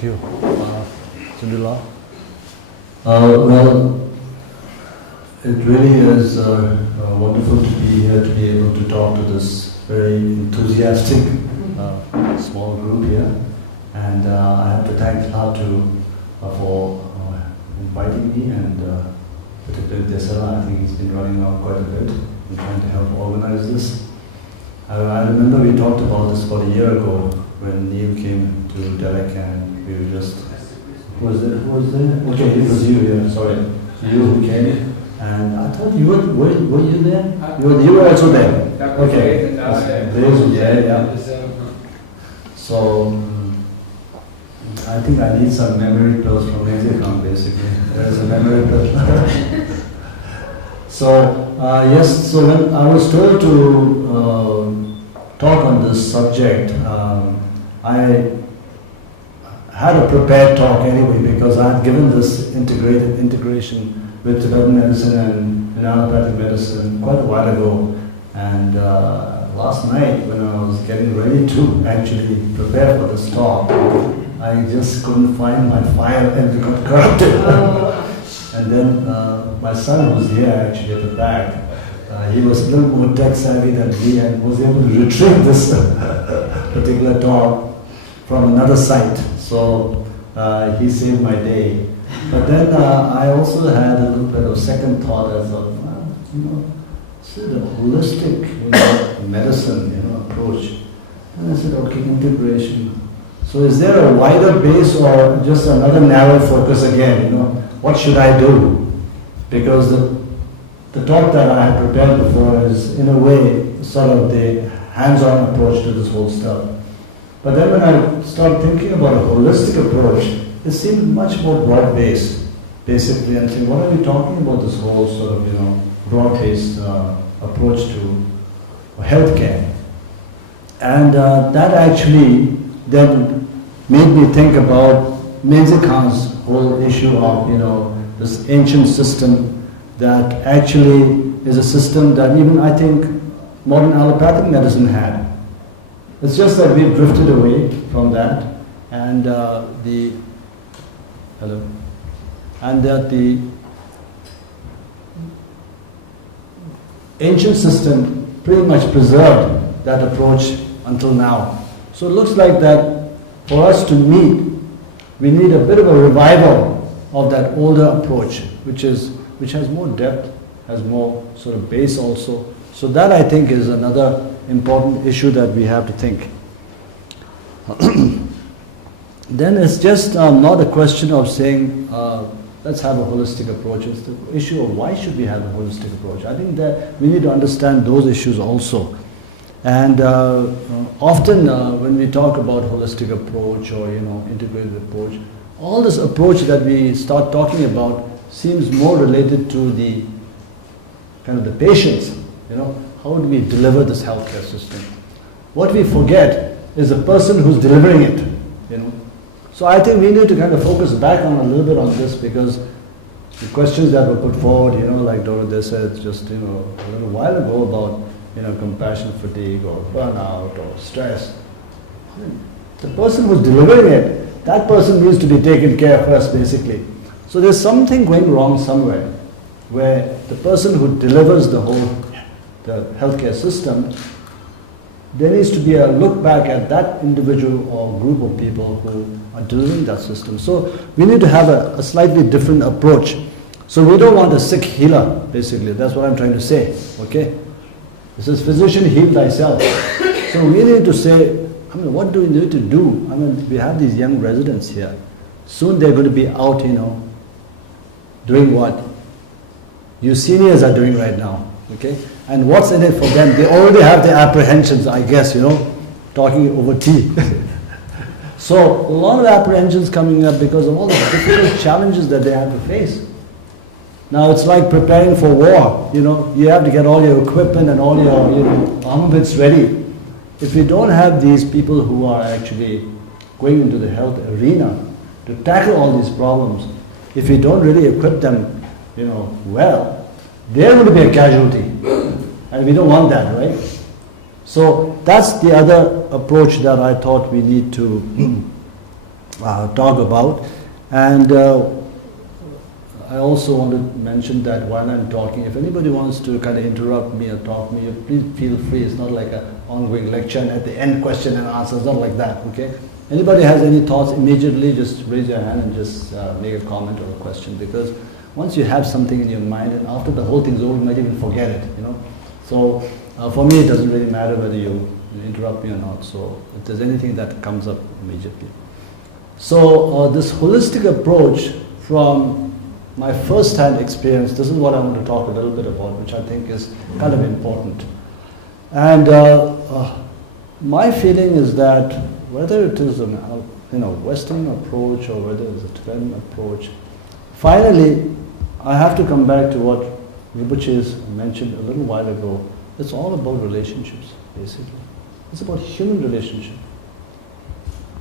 Thank you. Sundula? Well, it really is wonderful to be here, to be able to talk to this very enthusiastic small group here. And I have to thank Latu for inviting me, and particularly Desara. I think he's been running around quite a bit and trying to help organize this. I remember we talked about this about a year ago when Neil came to Derek, and we were just... Who was there? Okay, it was you, yeah, sorry. You who came. And I thought you were you there? You were also there. Okay. Blaze was there, yeah. So, I think I need some memory pills from Menzikhan, basically. There's a memory pill. So, yes, so when I was told to talk on this subject, I had a prepared talk anyway, because I had given this integration with Tibetan medicine and allopathic medicine quite a while ago. And last night, when I was getting ready to actually prepare for this talk, I just couldn't find my file and it got corrupted. And then my son, who's here actually at the back, he was a little more tech savvy than me and was able to retrieve this particular talk from another site. So he saved my day. But then I also had a little bit of second thought. I thought, this is a holistic medicine approach. And I said, okay, integration. So is there a wider base or just another narrow focus again? What should I do? Because the talk that I had prepared before is in a way sort of the hands-on approach to this whole stuff. But then when I started thinking about a holistic approach, it seemed much more broad-based, basically, and saying, what are we talking about this whole sort of, broad-based approach to healthcare? And that actually then made me think about Menzikhan's whole issue of, this ancient system that actually is a system that even I think modern allopathic medicine had. It's just that we've drifted away from that, and the ancient system pretty much preserved that approach until now. So it looks like that for us to meet, we need a bit of a revival of that older approach, which has more depth, has more sort of base also. So that I think is another important issue that we have to think. Then it's just not a question of saying, let's have a holistic approach. It's the issue of why should we have a holistic approach. I think that we need to understand those issues also. And often when we talk about holistic approach or integrated approach, all this approach that we start talking about seems more related to the kind of the patients. How do we deliver this healthcare system? What we forget is the person who's delivering it. So I think we need to kind of focus back on a little bit on this, because the questions that were put forward, like Dorothea said just a little while ago about compassion fatigue or burnout or stress. The person who's delivering it, that person needs to be taken care of first, basically. So there's something going wrong somewhere, where the person who delivers the healthcare system, there needs to be a look back at that individual or group of people who are delivering that system. So we need to have a slightly different approach. So we don't want a sick healer, basically. That's what I'm trying to say, okay? This is physician, heal thyself. So we need to say, what do we need to do? We have these young residents here. Soon they're going to be out, doing what you seniors are doing right now, okay? And what's in it for them? They already have their apprehensions, I guess, talking over tea. So a lot of apprehensions coming up because of all the difficult challenges that they have to face. Now it's like preparing for war, you have to get all your equipment and all your armaments ready. If we don't have these people who are actually going into the health arena to tackle all these problems, if we don't really equip them, well, they're going to be a casualty. And we don't want that, right? So that's the other approach that I thought we need to talk about. And I also want to mention that while I'm talking, if anybody wants to kind of interrupt me or talk me, please feel free. It's not like an ongoing lecture and at the end question and answer. It's not like that, okay? Anybody has any thoughts immediately, just raise your hand and just make a comment or a question, because once you have something in your mind and after the whole thing's over, you might even forget it, you know? So for me, it doesn't really matter whether you interrupt me or not. So if there's anything that comes up immediately. So this holistic approach, from my first-hand experience, this is what I want to talk a little bit about, which I think is kind of important. And my feeling is that whether it is an Western approach or whether it's a Tibetan approach, finally I have to come back to what Rinpoche mentioned a little while ago. It's all about relationships, basically. It's about human relationship.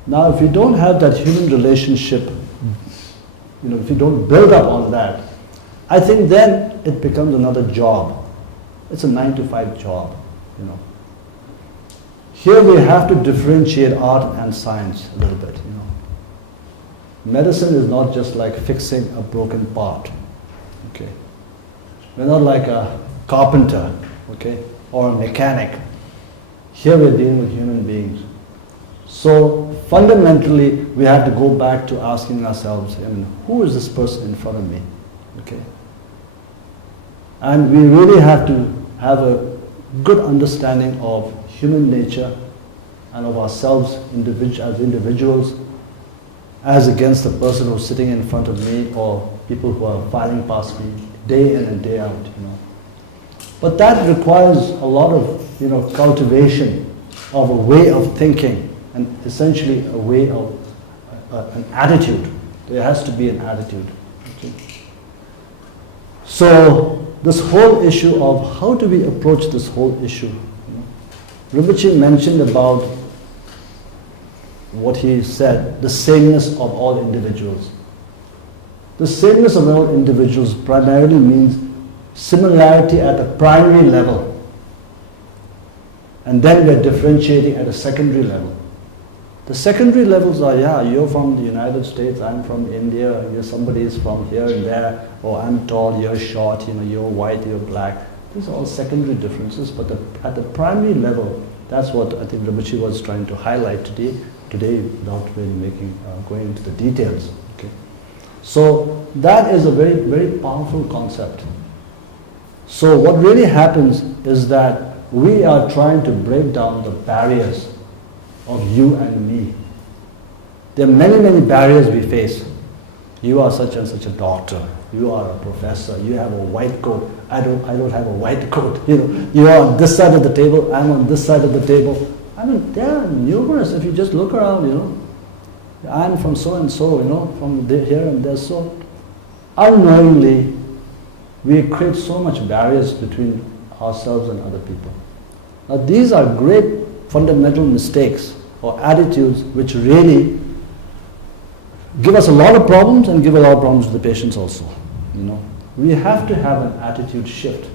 Now, if you don't have that human relationship, if you don't build up on that, I think then it becomes another job. It's a 9-to-5 job, Here we have to differentiate art and science a little bit, Medicine is not just like fixing a broken part, okay? We're not like a carpenter, okay, or a mechanic. Here we're dealing with human beings. So fundamentally, we have to go back to asking ourselves, who is this person in front of me? Okay. And we really have to have a good understanding of human nature and of ourselves as individuals, as against the person who's sitting in front of me or people who are filing past me day in and day out. But that requires a lot of cultivation of a way of thinking. And essentially a way of an attitude. There has to be an attitude. Okay? So this whole issue of how do we approach this whole issue? Rinpoche mentioned about what he said, the sameness of all individuals. The sameness of all individuals primarily means similarity at a primary level. And then we're differentiating at a secondary level. The secondary levels are, you're from the United States, I'm from India, somebody is from here and there, or I'm tall, you're short, you're white, you're black. These are all secondary differences, but at the primary level, that's what I think Rinpoche was trying to highlight today without really going into the details. Okay? So that is a very, very powerful concept. So what really happens is that we are trying to break down the barriers of you and me. There are many, many barriers we face. You are such and such a doctor. You are a professor. You have a white coat. I don't have a white coat. You are on this side of the table. I'm on this side of the table. There are numerous. If you just look around, I'm from so and so. From here and there. So unknowingly, we create so much barriers between ourselves and other people. Now these are great fundamental mistakes or attitudes which really give us a lot of problems and give a lot of problems to the patients also. We have to have an attitude shift.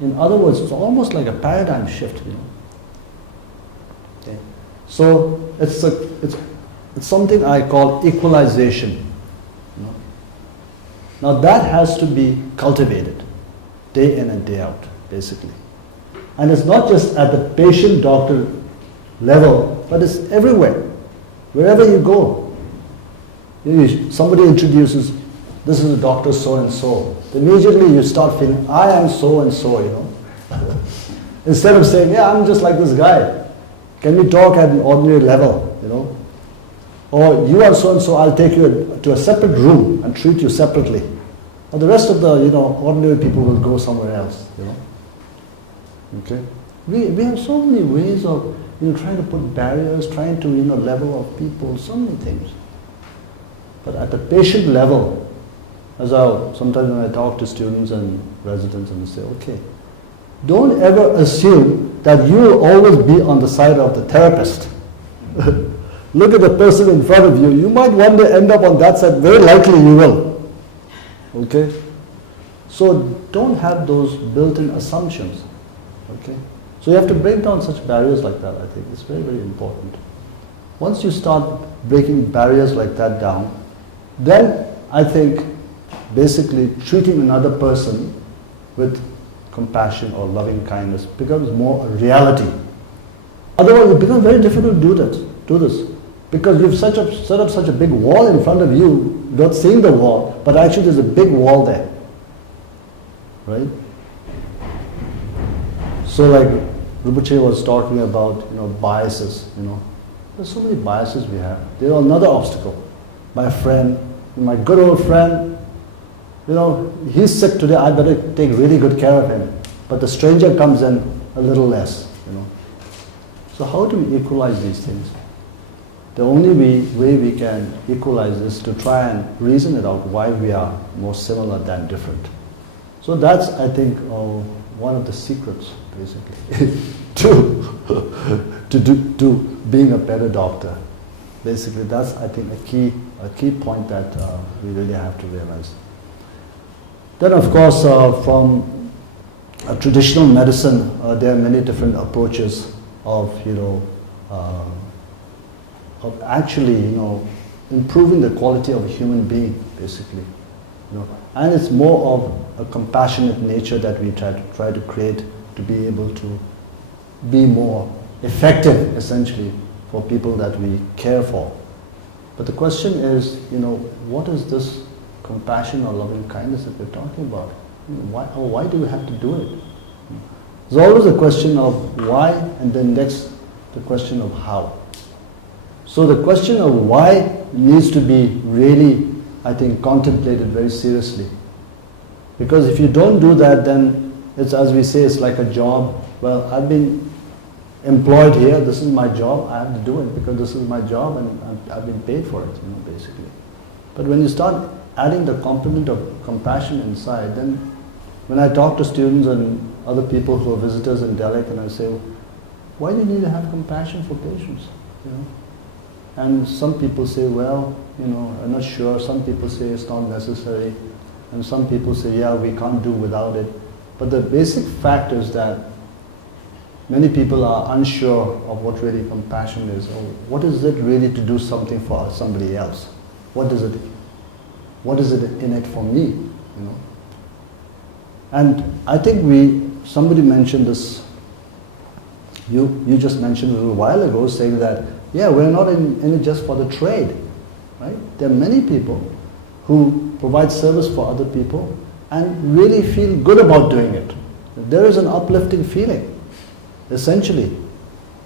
In other words, it's almost like a paradigm shift. Okay. So it's something I call equalization. Now that has to be cultivated day in and day out, basically. And it's not just at the patient-doctor level, but it's everywhere. Wherever you go, somebody introduces, this is the doctor so-and-so. Immediately you start feeling, I am so-and-so, Instead of saying, I'm just like this guy. Can we talk at an ordinary level, Or you are so-and-so, I'll take you to a separate room and treat you separately. Or the rest of the, ordinary people will go somewhere else, Okay? We have so many ways of trying to put barriers, trying to level of people, so many things. But at the patient level, sometimes when I talk to students and residents and they say, okay, don't ever assume that you will always be on the side of the therapist. Look at the person in front of you. You might one day end up on that side. Very likely you will. Okay? So don't have those built-in assumptions. Okay? So you have to break down such barriers like that, I think. It's very, very important. Once you start breaking barriers like that down, then I think basically treating another person with compassion or loving kindness becomes more a reality. Otherwise, it becomes very difficult to do this. Because you've set up such a big wall in front of you, not seeing the wall, but actually there's a big wall there. Right? So like Rinpoche was talking about, biases, There's so many biases we have. There's another obstacle. My friend, my good old friend, he's sick today, I better take really good care of him. But the stranger comes in a little less, So how do we equalize these things? The only way we can equalize is to try and reason it out why we are more similar than different. So that's, I think, one of the secrets, basically, to being a better doctor. Basically, that's, I think, a key point that we really have to realize. Then, of course, from a traditional medicine, there are many different approaches of, of actually, improving the quality of a human being, basically. And it's more of a compassionate nature that we try to create to be able to be more effective, essentially, for people that we care for. But the question is, what is this compassion or loving kindness that we're talking about? Why do we have to do it? There's always a question of why, and then next the question of how. So the question of why needs to be really, I think, contemplated very seriously. Because if you don't do that, then it's, as we say, it's like a job. Well, I've been employed here, this is my job, I have to do it because this is my job and I've been paid for it, basically. But when you start adding the component of compassion inside, then when I talk to students and other people who are visitors in Delhi, and I say, why do you need to have compassion for patients? And some people say, well, I'm not sure. Some people say it's not necessary. And some people say, yeah, we can't do without it. But the basic fact is that many people are unsure of what really compassion is, or what is it really to do something for somebody else? What is it in it for me? And I think somebody mentioned this, you just mentioned a little while ago, saying that, yeah, we're not in it just for the trade, right? There are many people who provide service for other people and really feel good about doing it. There is an uplifting feeling, essentially.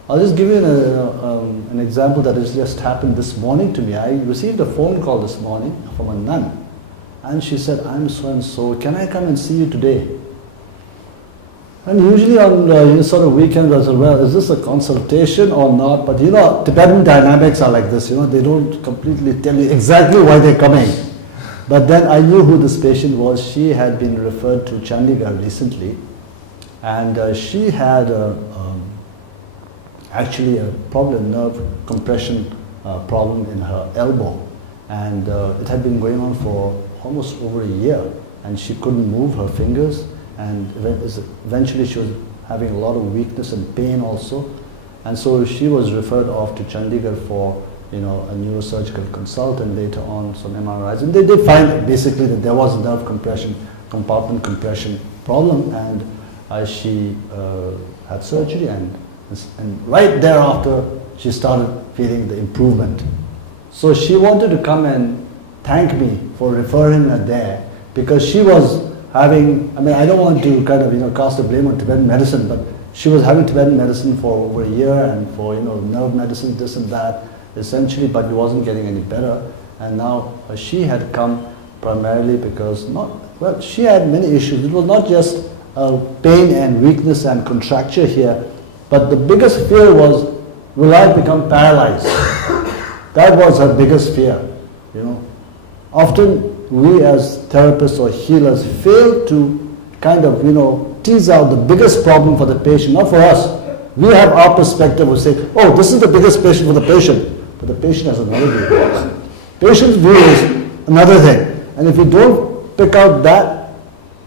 I'll just give you an example that has just happened this morning to me. I received a phone call this morning from a nun, and she said, I'm so and so, can I come and see you today? And usually on sort of weekends I said, well, is this a consultation or not? But Tibetan dynamics are like this, they don't completely tell you exactly why they're coming. But then I knew who this patient was. She had been referred to Chandigarh recently, and she had actually a problem, nerve compression problem in her elbow. And it had been going on for almost over a year, and she couldn't move her fingers. And eventually she was having a lot of weakness and pain also. And so she was referred off to Chandigarh for a neurosurgical consultant, later on some MRIs. And they did find basically that there was a nerve compression, compartment compression problem, and she had surgery, and right thereafter she started feeling the improvement. So she wanted to come and thank me for referring her there, because she was having, I don't want to kind of cast the blame on Tibetan medicine, but she was having Tibetan medicine for over a year, and for nerve medicine, this and that, essentially, but it wasn't getting any better. And now she had come primarily because she had many issues. It was not just pain and weakness and contracture here, but the biggest fear was, will I become paralyzed? That was her biggest fear. Often we as therapists or healers fail to kind of, tease out the biggest problem for the patient, not for us. We have our perspective, we say, oh, this is the biggest patient for the patient. But the patient has another view. Patient's view is another thing. And if we don't pick out that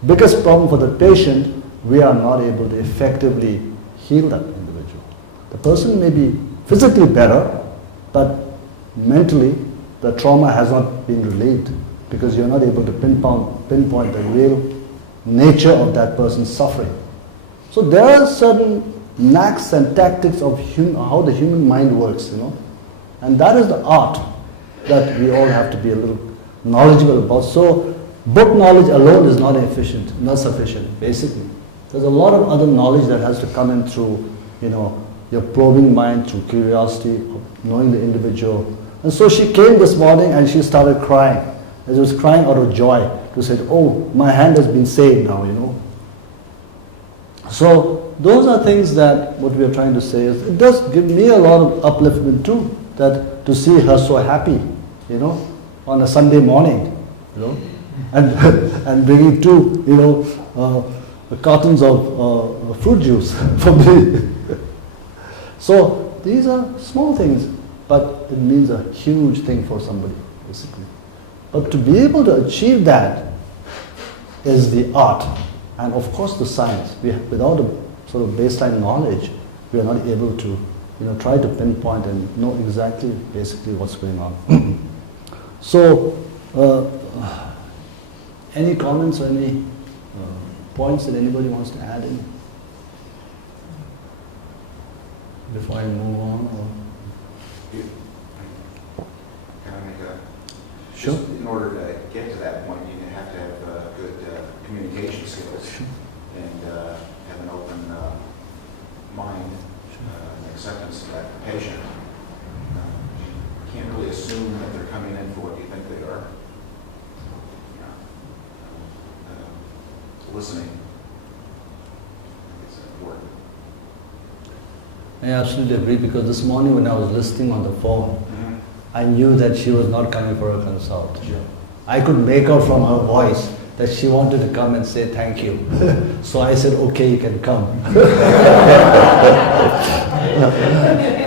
biggest problem for the patient, we are not able to effectively heal that individual. The person may be physically better, but mentally the trauma has not been relieved because you're not able to pinpoint the real nature of that person's suffering. So there are certain knacks and tactics of how the human mind works, and that is the art that we all have to be a little knowledgeable about. So book knowledge alone is not sufficient, basically. There's a lot of other knowledge that has to come in through, your probing mind, through curiosity, knowing the individual. And so she came this morning and she started crying. And she was crying out of joy to say, oh, my hand has been saved now, So those are things that what we are trying to say is, it does give me a lot of upliftment too, that to see her so happy, on a Sunday morning, and bringing two, cartons of fruit juice for me. So these are small things, but it means a huge thing for somebody, basically. But to be able to achieve that is the art, and of course the science. Without a sort of baseline knowledge, we are not able to, try to pinpoint and know exactly, basically, what's going on. So, any comments or any points that anybody wants to add in before I move on? Or? Can I make a... Sure. Just in order to get to that point, you have to have good communication skills and have an open mind and acceptance of that patient. You can't really assume that they're coming in for what you think they are. Listening is important. I absolutely agree, because this morning when I was listening on the phone, I knew that she was not coming for a consult. Yeah. I could make out from her voice that she wanted to come and say thank you. So I said, okay, you can come.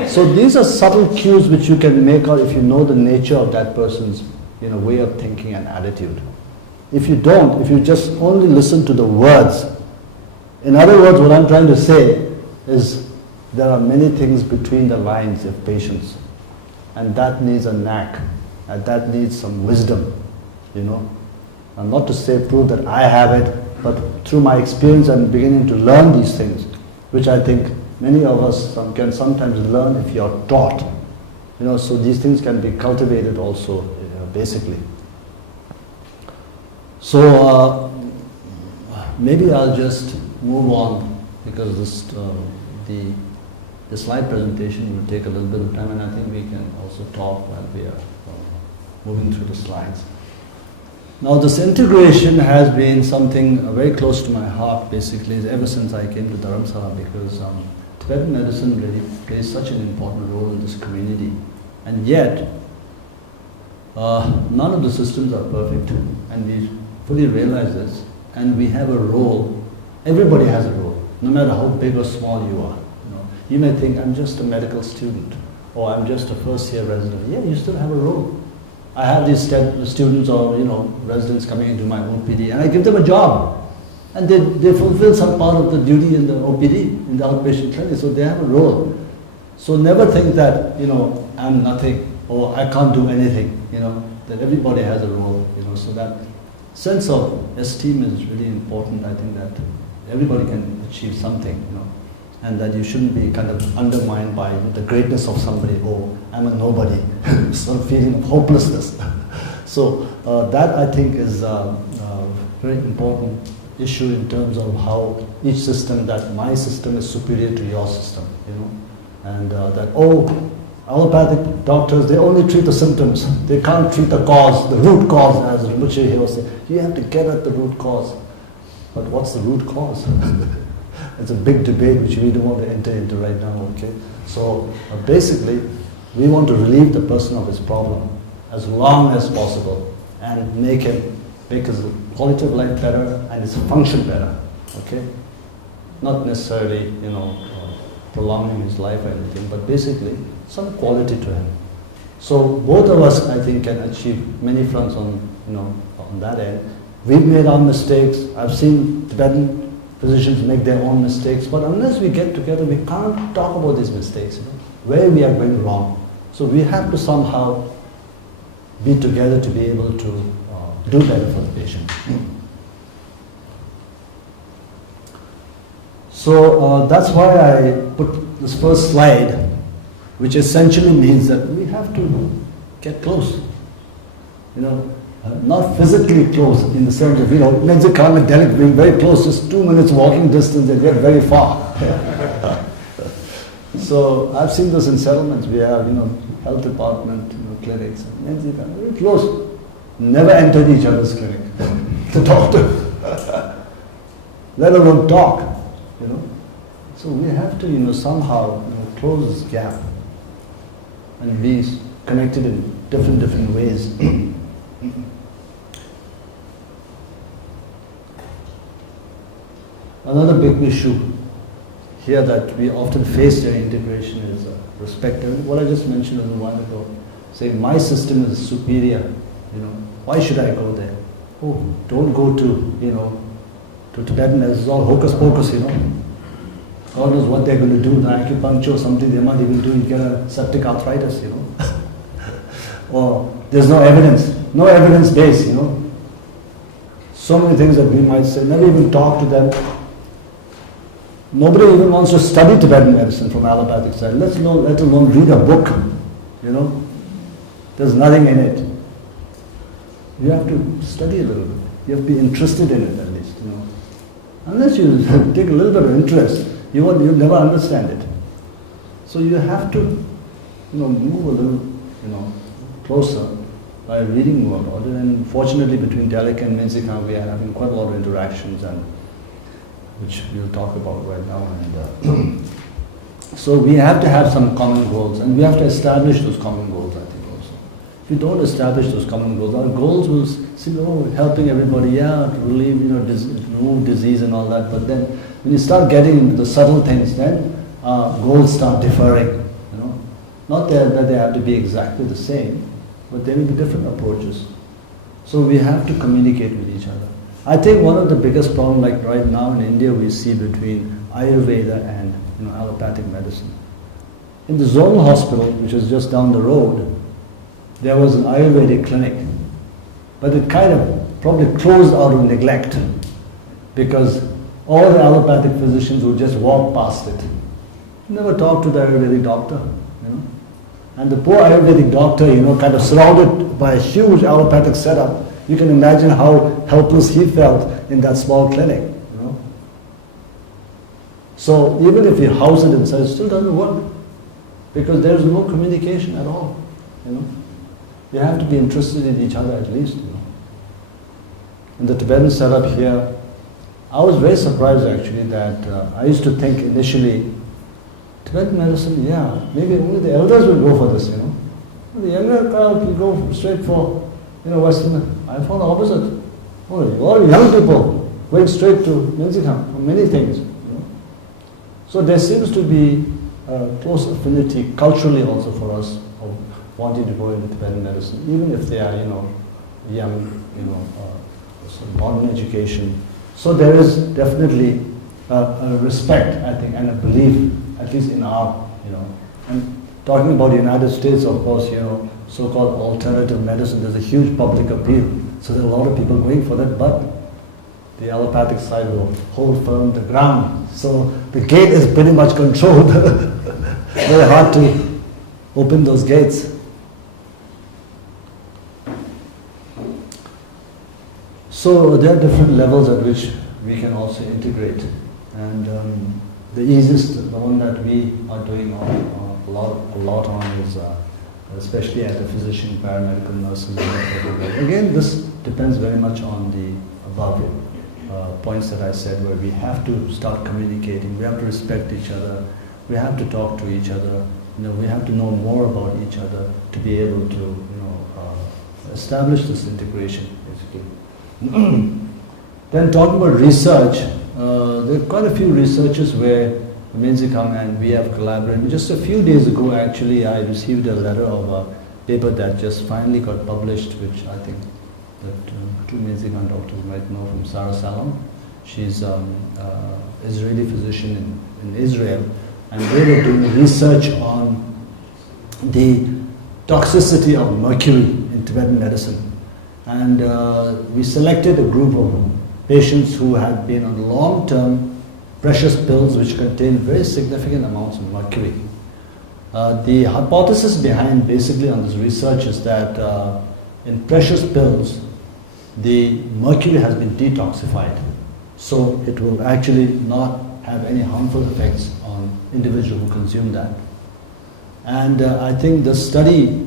So these are subtle cues which you can make out if you know the nature of that person's way of thinking and attitude. If you don't, if you just only listen to the words, in other words, what I'm trying to say is there are many things between the lines of patience, and that needs a knack, and that needs some wisdom, And not to prove that I have it, but through my experience I'm beginning to learn these things, which I think many of us can sometimes learn if you're taught. So these things can be cultivated also, basically. So maybe I'll just move on, because the slide presentation will take a little bit of time, and I think we can also talk while we are moving through the slides. Now this integration has been something very close to my heart, basically, ever since I came to Dharamsala, because Tibetan medicine really plays such an important role in this community. And yet, none of the systems are perfect, and we fully realize this, and we have a role. Everybody has a role, no matter how big or small you are. You may think, I'm just a medical student, or I'm just a first-year resident. Yeah, you still have a role. I have these students or residents coming into my OPD, and I give them a job, and they fulfill some part of the duty in the OPD, in the outpatient clinic, so they have a role. So never think that I'm nothing or I can't do anything. That everybody has a role. So that sense of esteem is really important. I think that everybody can achieve something. And that you shouldn't be kind of undermined by the greatness of somebody. Oh, I'm a nobody. Sort of feeling of hopelessness. So that I think is a very important issue in terms of how each system, that my system is superior to your system, and that allopathic doctors, they only treat the symptoms. They can't treat the cause, the root cause, as Rinpoche here was saying. You have to get at the root cause. But what's the root cause? It's a big debate which we don't want to enter into right now, okay? So basically, we want to relieve the person of his problem as long as possible and make his quality of life better and his function better, okay? Not necessarily, prolonging his life or anything, but basically some quality to him. So both of us, I think, can achieve many fronts on that end. We've made our mistakes. I've seen Tibetan physicians make their own mistakes, but unless we get together, we can't talk about these mistakes, where we are going wrong. So we have to somehow be together to be able to do better for the patient. So that's why I put this first slide, which essentially means that we have to get close. Not physically close in the sense of, Menzikang and Delhi being very close, just 2 minutes walking distance, they get very far. So I've seen this in settlements. We have, health department, clinics, Menzikang, very close. Never entered each other's clinic. The doctor, let alone talk. So we have to, somehow close this gap and be connected in different ways. Another big issue here that we often face during integration is respect. And what I just mentioned a while ago, saying my system is superior. Why should I go there? Oh, don't go to Tibetan. It's all hocus pocus. God knows what they're going to do. The acupuncture or something they might even do. You get a septic arthritis. Or there's no evidence base. So many things that we might say. Never even talk to them. Nobody even wants to study Tibetan medicine from allopathic side. Let alone read a book. There's nothing in it. You have to study a little bit. You have to be interested in it at least. Unless you take a little bit of interest, you'll never understand it. So you have to, move a little, closer by reading more about it. And fortunately, between Delek and Menzikang, we are having quite a lot of interactions, and which we'll talk about right now. And so we have to have some common goals, and we have to establish those common goals, I think, also. If we don't establish those common goals, our goals will seem, helping everybody, to relieve, remove disease and all that, but then when you start getting into the subtle things, then goals start differing, Not that they have to be exactly the same, but there will be different approaches. So we have to communicate with each other. I think one of the biggest problems, like right now in India, we see between Ayurveda and allopathic medicine. In the zonal hospital, which is just down the road, there was an Ayurvedic clinic, but it kind of probably closed out of neglect because all the allopathic physicians would just walk past it. Never talk to the Ayurvedic doctor, And the poor Ayurvedic doctor, kind of surrounded by a huge allopathic setup. You can imagine how helpless he felt in that small clinic, So even if you house it inside, it still doesn't work because there is no communication at all, You have to be interested in each other at least, In the Tibetan setup here, I was very surprised actually that I used to think initially, Tibetan medicine, maybe only the elders will go for this, The younger crowd will go straight for, Western. I found the opposite. All young people going straight to Menzikang for many things. So there seems to be a close affinity culturally also for us of wanting to go into Tibetan medicine, even if they are, young, modern education. So there is definitely a respect, I think, and a belief, at least in our, and talking about the United States, of course, so-called alternative medicine, there's a huge public appeal. So there are a lot of people going for that, but the allopathic side will hold firm the ground. So the gate is pretty much controlled. Very hard to open those gates. So there are different levels at which we can also integrate. And the easiest, the one that we are doing a lot on is especially at the physician, paramedical, nurses. Again, this depends very much on the above points that I said, where we have to start communicating, we have to respect each other, we have to talk to each other, we have to know more about each other to be able to, establish this integration, basically. Then talking about research, there are quite a few researchers where Menzikang and we have collaborated. Just a few days ago, actually, I received a letter of a paper that just finally got published, which I think that two Menzikang doctors might know, from Sarah Salom. She's an Israeli physician in Israel, and they were doing research on the toxicity of mercury in Tibetan medicine. And we selected a group of patients who had been on long-term precious pills which contain very significant amounts of mercury. The hypothesis behind basically on this research is that in precious pills, the mercury has been detoxified. So it will actually not have any harmful effects on individuals who consume that. And I think the study,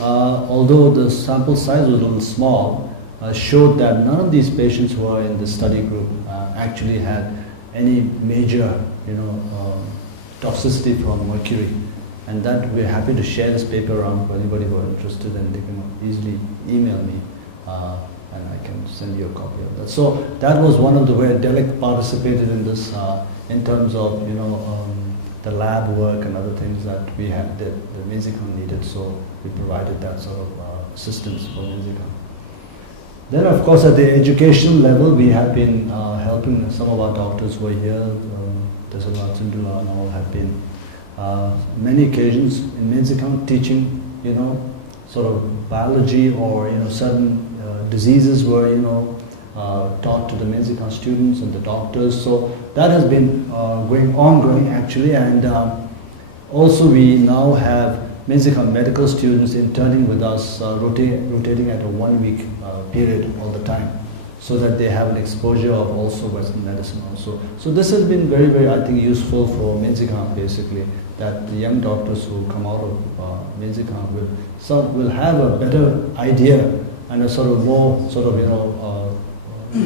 although the sample size was a little small, showed that none of these patients who are in the study group actually had any major, toxicity from mercury. And that we're happy to share this paper around for anybody who are interested, and they can easily email me, and I can send you a copy of that. So that was one of the way Delek participated in this, in terms of the lab work and other things that we had that the Menzicon needed. So we provided that sort of assistance for Menzicon. Then, of course, at the educational level, we have been helping some of our doctors who are here. Tesala Tsundula and all have been many occasions in Menzicon teaching, sort of biology or certain diseases were taught to the Menzicon students and the doctors. So that has been ongoing actually, and also we now have Menzicon medical students interning with us, rotating at a 1 week period all the time, so that they have an exposure of also Western medicine also. So this has been very, very, I think, useful for Menzicon basically, that the young doctors who come out of Menzicon will have a better idea and a sort of more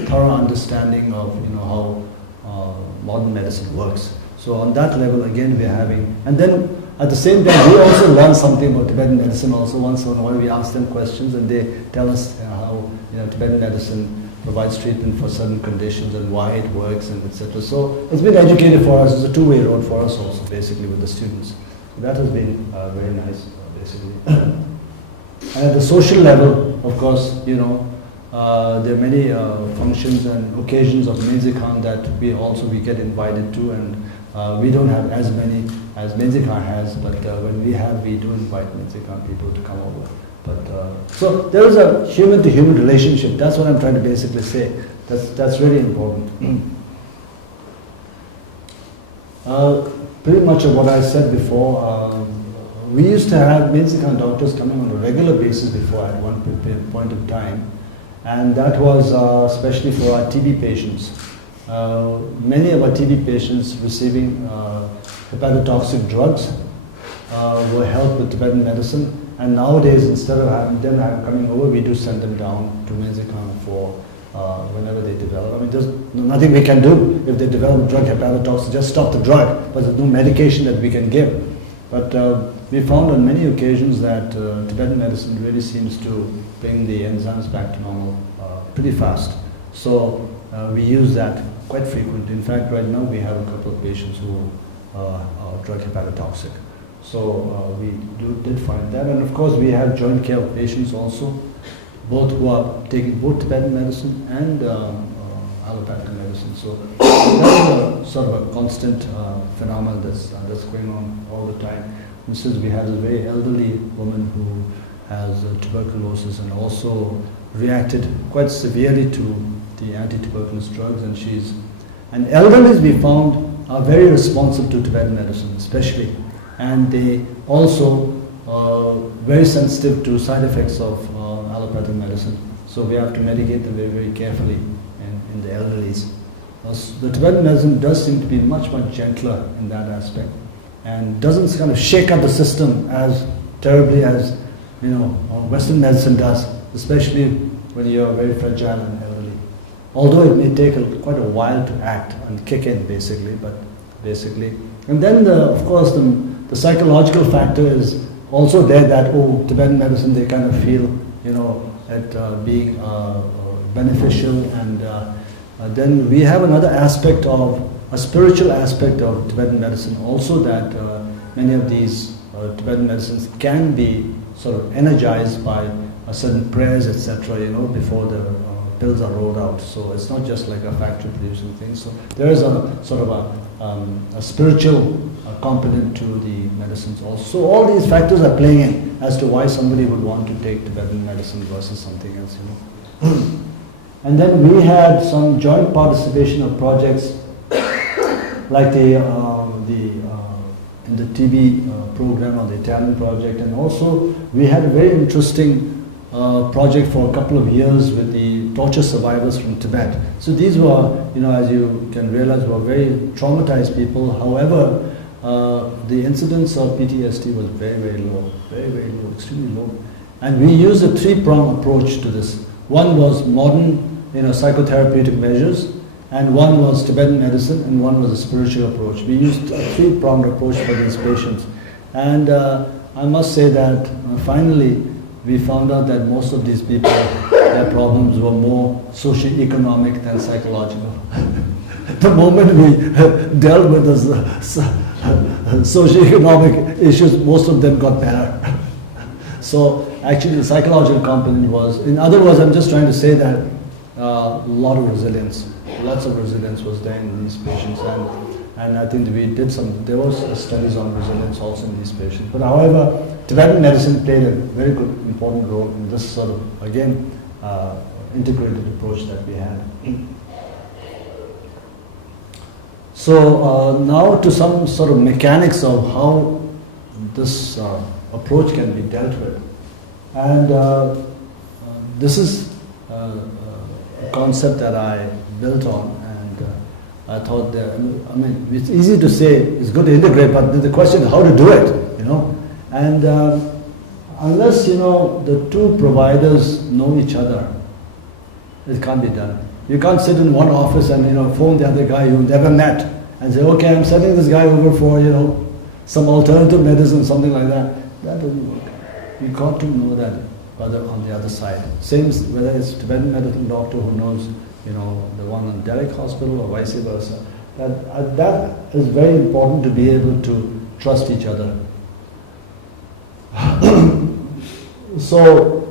thorough understanding of how modern medicine works. So on that level, again, we're having, and then at the same time, we also learn something about Tibetan medicine also. Once in a while, we ask them questions, and they tell us how Tibetan medicine provides treatment for certain conditions and why it works, and etc. So it's been educated for us. It's a two-way road for us also, basically, with the students. So that has been very nice, basically. And at the social level, of course, there are many functions and occasions of Menzicon that we get invited to, and we don't have as many as Menzicon has, but when we do invite Menzicon people to come over. But so there is a human-to-human relationship. That's what I'm trying to basically say. That's really important. Pretty much of what I said before. We used to have Menzicon doctors coming on a regular basis before at one point of time, and that was especially for our TB patients. Many of our TB patients receiving hepatotoxic drugs were helped with Tibetan medicine, and nowadays instead of having them coming over, we do send them down to Menzicon for whenever they develop. I mean, there's nothing we can do if they develop drug hepatotoxic, just stop the drug, but there's no medication that we can give. But we found on many occasions that Tibetan medicine really seems to bring the enzymes back to normal pretty fast. So we use that quite frequently. In fact, right now we have a couple of patients who are drug hepatotoxic. So we did find that. And of course we have joint care of patients also, both who are taking both Tibetan medicine and allopathic medicine. So that's a sort of a constant phenomenon that's going on all the time. For instance, we have a very elderly woman who has tuberculosis and also reacted quite severely to the anti-tuberculous drugs, and elderlies we found are very responsive to Tibetan medicine especially, and they also are very sensitive to side effects of allopathic medicine. So we have to medicate them very, very carefully in the elderlies. The Tibetan medicine does seem to be much, much gentler in that aspect, and doesn't kind of shake up the system as terribly as Western medicine does, especially when you are very fragile and elderly. Although it may take quite a while to act and kick in, basically. And then, of course, the psychological factor is also there, that Tibetan medicine, they kind of feel, it being beneficial, and then we have another aspect of a spiritual aspect of Tibetan medicine also, that many of these Tibetan medicines can be sort of energized by certain prayers, etc., before the pills are rolled out. So it's not just like a factory producing thing. So there is a sort of a spiritual component to the medicines also. So all these factors are playing in as to why somebody would want to take Tibetan medicine versus something else, you know. And then we had some joint participation of projects like in the TB program or the Italian project, and also we had a very interesting project for a couple of years with the torture survivors from Tibet. So these were, you know, as you can realize, were very traumatized people. However, the incidence of PTSD was very, very low, extremely low. And we used a three-pronged approach to this. One was modern, you know, psychotherapeutic measures, and one was Tibetan medicine, and one was a spiritual approach. We used a three-pronged approach for these patients. And I must say that finally we found out that most of these people, their problems were more socio-economic than psychological. The moment we dealt with the socio-economic issues, most of them got better. So actually the psychological component was, in other words, I'm just trying to say that a lot of resilience, lots of resilience was there in these patients, and I think we did there was studies on resilience also in these patients. But however, Tibetan medicine played a very good, important role in this sort of, again, integrated approach that we had. So now to some sort of mechanics of how this approach can be dealt with. And this is a concept that I built on, and I thought that, I mean, it's easy to say, it's good to integrate, but the question is how to do it, you know. And unless, you know, the two providers know each other, it can't be done. You can't sit in one office and, you know, phone the other guy you've never met and say, okay, I'm sending this guy over for, you know, some alternative medicine, something like that. That doesn't work. You got to know that on the other side. Same whether it's Tibetan medical doctor who knows, you know, the one in Derek Hospital or vice versa. That is very important, to be able to trust each other. So,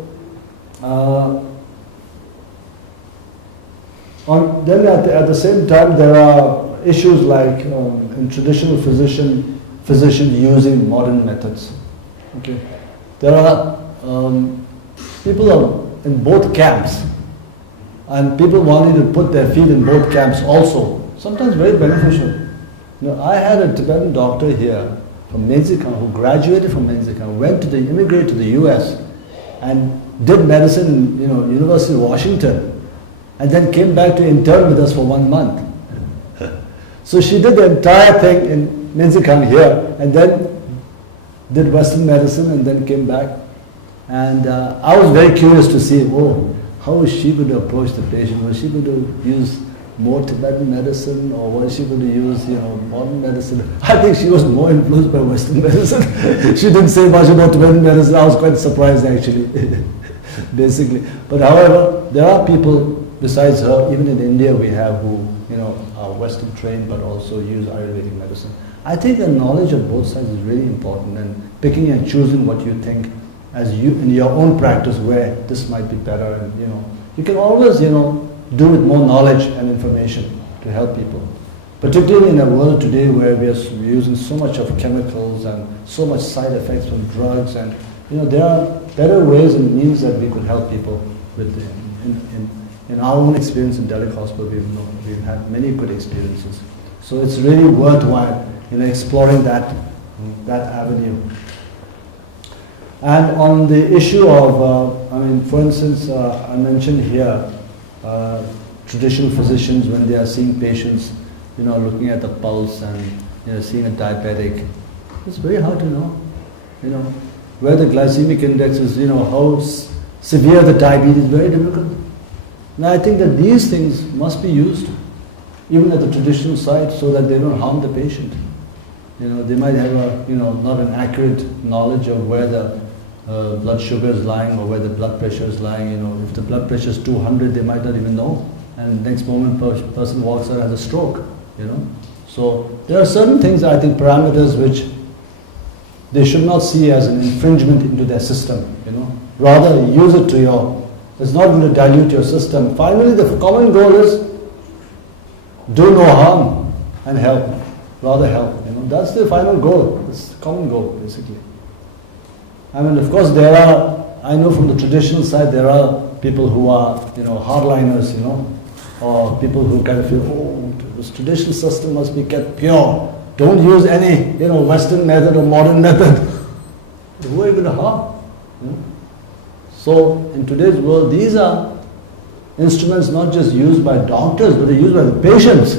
then at the same time, there are issues like in traditional physician using modern methods. Okay, there are people in both camps, and people wanting to put their feet in both camps also. Sometimes very beneficial. You know, I had a Tibetan doctor here from Menzikan who graduated from Menzikan, immigrated to the U.S. and did medicine in, you know, University of Washington, and then came back to intern with us for 1 month. So she did the entire thing in Menzikan here, and then did Western medicine, and then came back. And I was very curious to see, how was she going to approach the patient? Was she going to use more Tibetan medicine, or was she going to use, you know, modern medicine? I think she was more influenced by Western medicine. She didn't say much about Tibetan medicine. I was quite surprised, actually, basically. But however, there are people besides her, even in India we have, who, you know, are Western trained but also use Ayurvedic medicine. I think a knowledge of both sides is really important, and picking and choosing what you think as you, in your own practice, where this might be better, and, you know, you can always, you know, do with more knowledge and information to help people. Particularly in a world today where we are using so much of chemicals and so much side effects from drugs, and, you know, there are better ways and means that we could help people with. In our own experience in Derek Hospital, we've had many good experiences. So it's really worthwhile, you know, exploring that avenue. And on the issue of, I mean, for instance, I mentioned here, traditional physicians, when they are seeing patients, you know, looking at the pulse and, you know, seeing a diabetic, it's very hard to know, you know, where the glycemic index is, you know, how severe the diabetes is, very difficult. Now I think that these things must be used, even at the traditional side, so that they don't harm the patient. You know, they might have a, you know, not an accurate knowledge of where the blood sugar is lying or where the blood pressure is lying. You know, if the blood pressure is 200, they might not even know. And next moment, person walks out and has a stroke. You know, so there are certain things, I think, parameters which they should not see as an infringement into their system. You know, rather use it to your. It's not going to dilute your system. Finally, the common goal is do no harm and help. rather help. That's the final goal. It's the common goal, basically. I mean, of course, I know from the traditional side, there are people who are, hardliners, or people who kind of feel, oh, this traditional system must be kept pure. Don't use any, Western method or modern method. Who are you going to harm? So, in today's world, these are instruments not just used by doctors, but they're used by the patients.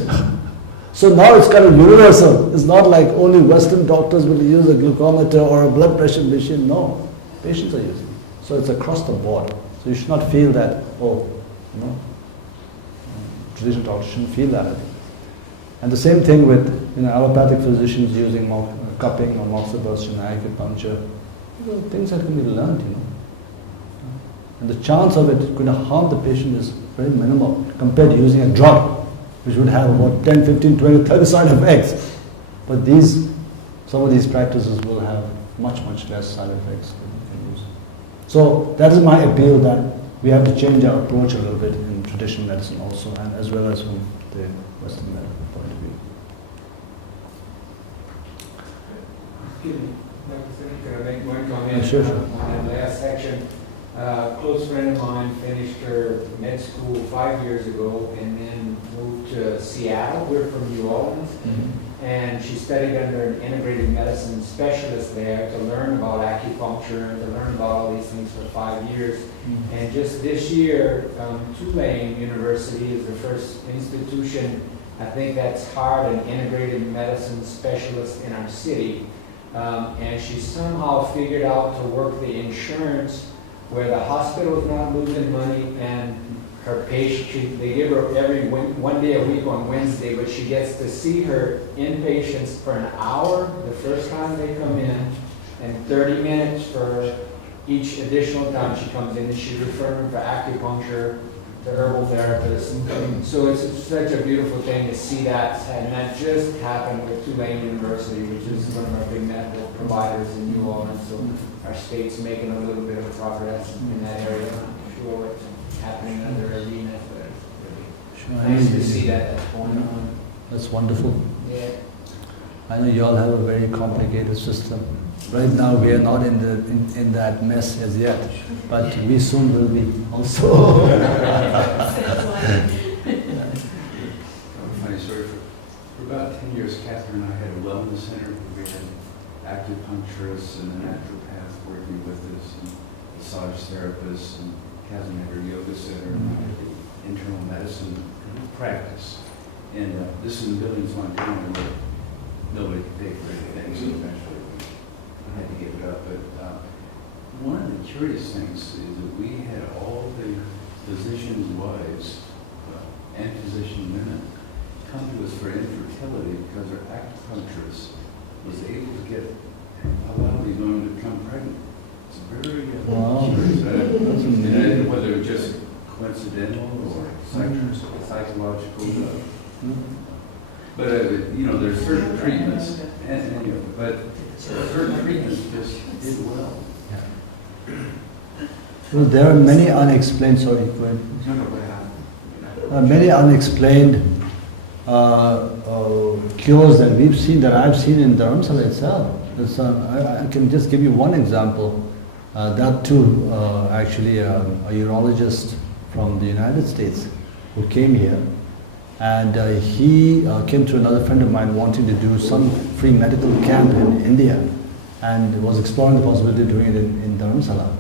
So now it's kind of universal. It's not like only Western doctors will use a glucometer or a blood pressure machine. No, patients are using it. So it's across the board. So you should not feel that, traditional doctors shouldn't feel that. And the same thing with allopathic physicians using cupping or moxibustion, acupuncture. Things that can be learned, And the chance of it going to harm the patient is very minimal compared to using a drug, which would have about 10, 15, 20, 30 side effects. But some of these practices will have much, much less side effects than you can use. So that is my appeal, that we have to change our approach a little bit in traditional medicine also, and as well as from the Western medical point of view. Can I make one comment Sure. on that last section? A close friend of mine finished her med school 5 years ago and then moved to Seattle. We're from New Orleans. And she studied under an integrated medicine specialist there to learn about acupuncture and to learn about all these things for 5 years. And just this year, Tulane University is the first institution, I think, that's hired an integrated medicine specialist in our city. And she somehow figured out to work the insurance where the hospital is not losing money and her patient, they give her every one day a week on Wednesday, but she gets to see her inpatients for an hour the first time they come in, and 30 minutes for each additional time she comes in, and she refers them for acupuncture, to herbal therapists. So it's such a beautiful thing to see that, and that just happened with Tulane University, which is one of our big medical providers in New Orleans. So our state's making a little bit of progress in that area. I'm not sure what's happening in other arenas, but it's really nice to see that that's going on. That's wonderful. Yeah. I know you all have a very complicated system. Right now we are not in that mess as yet, but we soon will be also. Funny story. For about 10 years, Catherine and I had a wellness center where we had acupuncturists and a naturopath working with us, and massage therapists, and Catherine had her yoga center, and I had the internal medicine practice. And this in the building's one time, but nobody could pay for anything, so eventually we had to give it up. But one of the curious things is that we had all the physicians' wives and physician women come to us for infertility because our acupuncturist was able to get a lot of these women to become pregnant. It's very Wow. curious. I don't know whether it was just coincidental or psychological. But there's certain treatments, but certain treatments just did well. Well, there are many unexplained. Sorry, go ahead. Many unexplained cures that we've seen, that I've seen in Dharamsala itself. I can just give you one example. That too, actually, a urologist from the United States who came here, and he came to another friend of mine wanting to do some free medical camp in India, and was exploring the possibility of doing it in Dharamsala.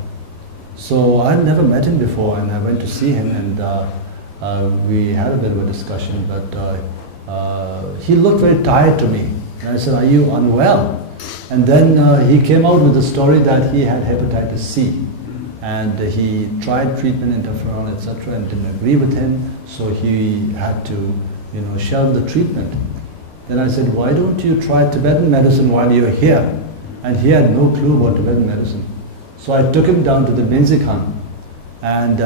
So I had never met him before, and I went to see him, and we had a bit of a discussion, but he looked very tired to me. And I said, "Are you unwell?" And then he came out with the story that he had hepatitis C, and he tried treatment, interferon, etc., and didn't agree with him, so he had to, shelve the treatment. Then I said, "Why don't you try Tibetan medicine while you're here?" And he had no clue about Tibetan medicine. So I took him down to the Menzikhan, and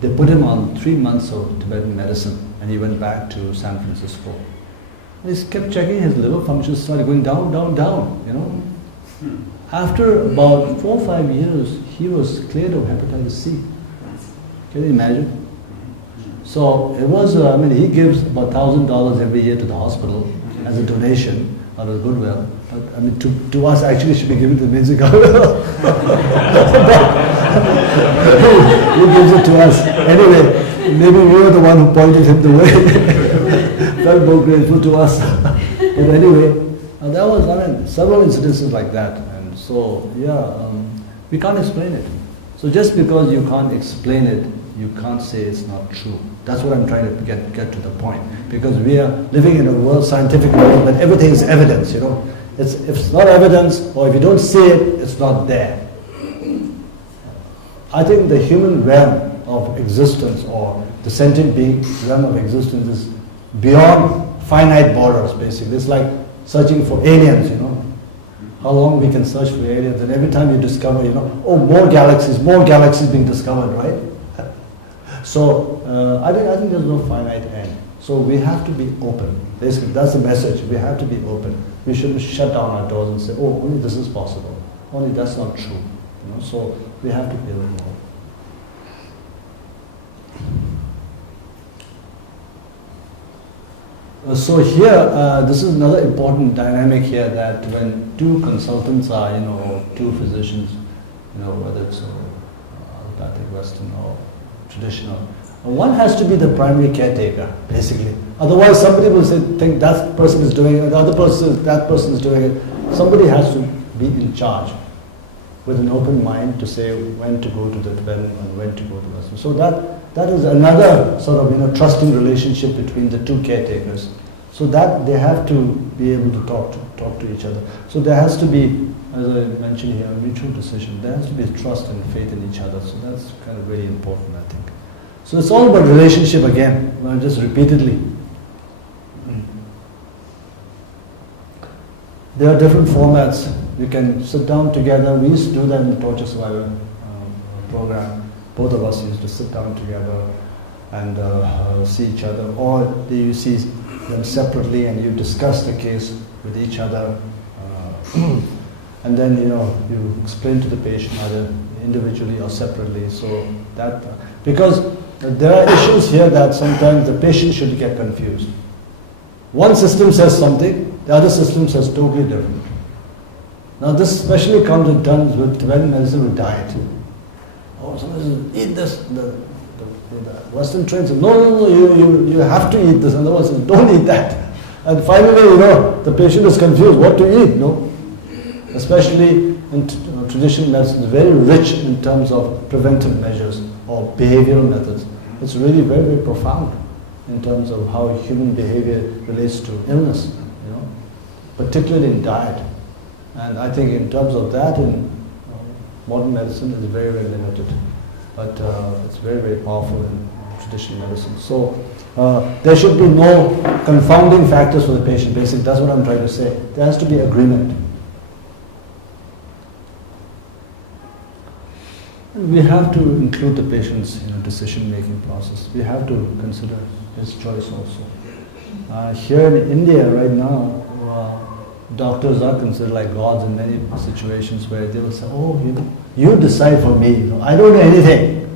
they put him on 3 months of Tibetan medicine, and he went back to San Francisco. He kept checking, his liver functions started going down, down, down, After about 4 or 5 years, he was cleared of hepatitis C. Can you imagine? So it was, he gives about $1,000 every year to the hospital, as a donation out of goodwill. But I mean, to us, actually, should be given to the music. Who gives it to us? Anyway, maybe we were the one who pointed him the way. Felt more grateful to us. But anyway, there was, I mean, several incidences like that. And so, yeah, we can't explain it. So just because you can't explain it, you can't say it's not true. That's what I'm trying to get to the point. Because we are living in a world, scientific world, but everything is evidence, you know. If it's not evidence, or if you don't see it, it's not there. I think the human realm of existence, or the sentient being realm of existence, is beyond finite borders, basically. It's like searching for aliens, you know. How long we can search for aliens, and every time you discover, you know, oh, more galaxies being discovered, right? So I think there's no finite end. So we have to be open. Basically, that's the message. We have to be open. We shouldn't shut down our doors and say, oh, only this is possible. Only that's not true. You know? So we have to be a little more. So here, this is another important dynamic here, that when two consultants are, you know, two physicians, you know, whether it's allopathic, Western, or traditional, one has to be the primary caretaker, basically. Otherwise, somebody will think that person is doing it, the other person, that person is doing it. Somebody has to be in charge with an open mind to say when to go to the Tibetan and when to go to Western. So that is another sort of, you know, trusting relationship between the two caretakers. So that they have to be able to talk to each other. So there has to be, as I mentioned here, a mutual decision. There has to be trust and faith in each other. So that's kind of very important, I think. So it's all about relationship again, just repeatedly. There are different formats. You can sit down together. We used to do that in the Torture Survivor program. Both of us used to sit down together and see each other. Or you see them separately and you discuss the case with each other. And then, you know, you explain to the patient either individually or separately. So that, because there are issues here that sometimes the patient should get confused. One system says something, the other system says totally different. Now this especially comes in terms with Tibetan medicine with diet. Oh, somebody says, eat this. The Western train says, no, you have to eat this. And the other one says, don't eat that. And finally, you know, the patient is confused what to eat, no? Especially in traditional medicine, it's very rich in terms of preventive measures or behavioral methods. It's really very, very profound in terms of how human behavior relates to illness, you know, particularly in diet. And I think in terms of that, in modern medicine, it's very, very limited. But it's very, very powerful in traditional medicine. So there should be no confounding factors for the patient. Basically, that's what I'm trying to say. There has to be agreement. We have to include the patient's, you know, decision-making process. We have to consider his choice also. Here in India right now, doctors are considered like gods in many situations where they will say, oh, you decide for me, you know, I don't know anything.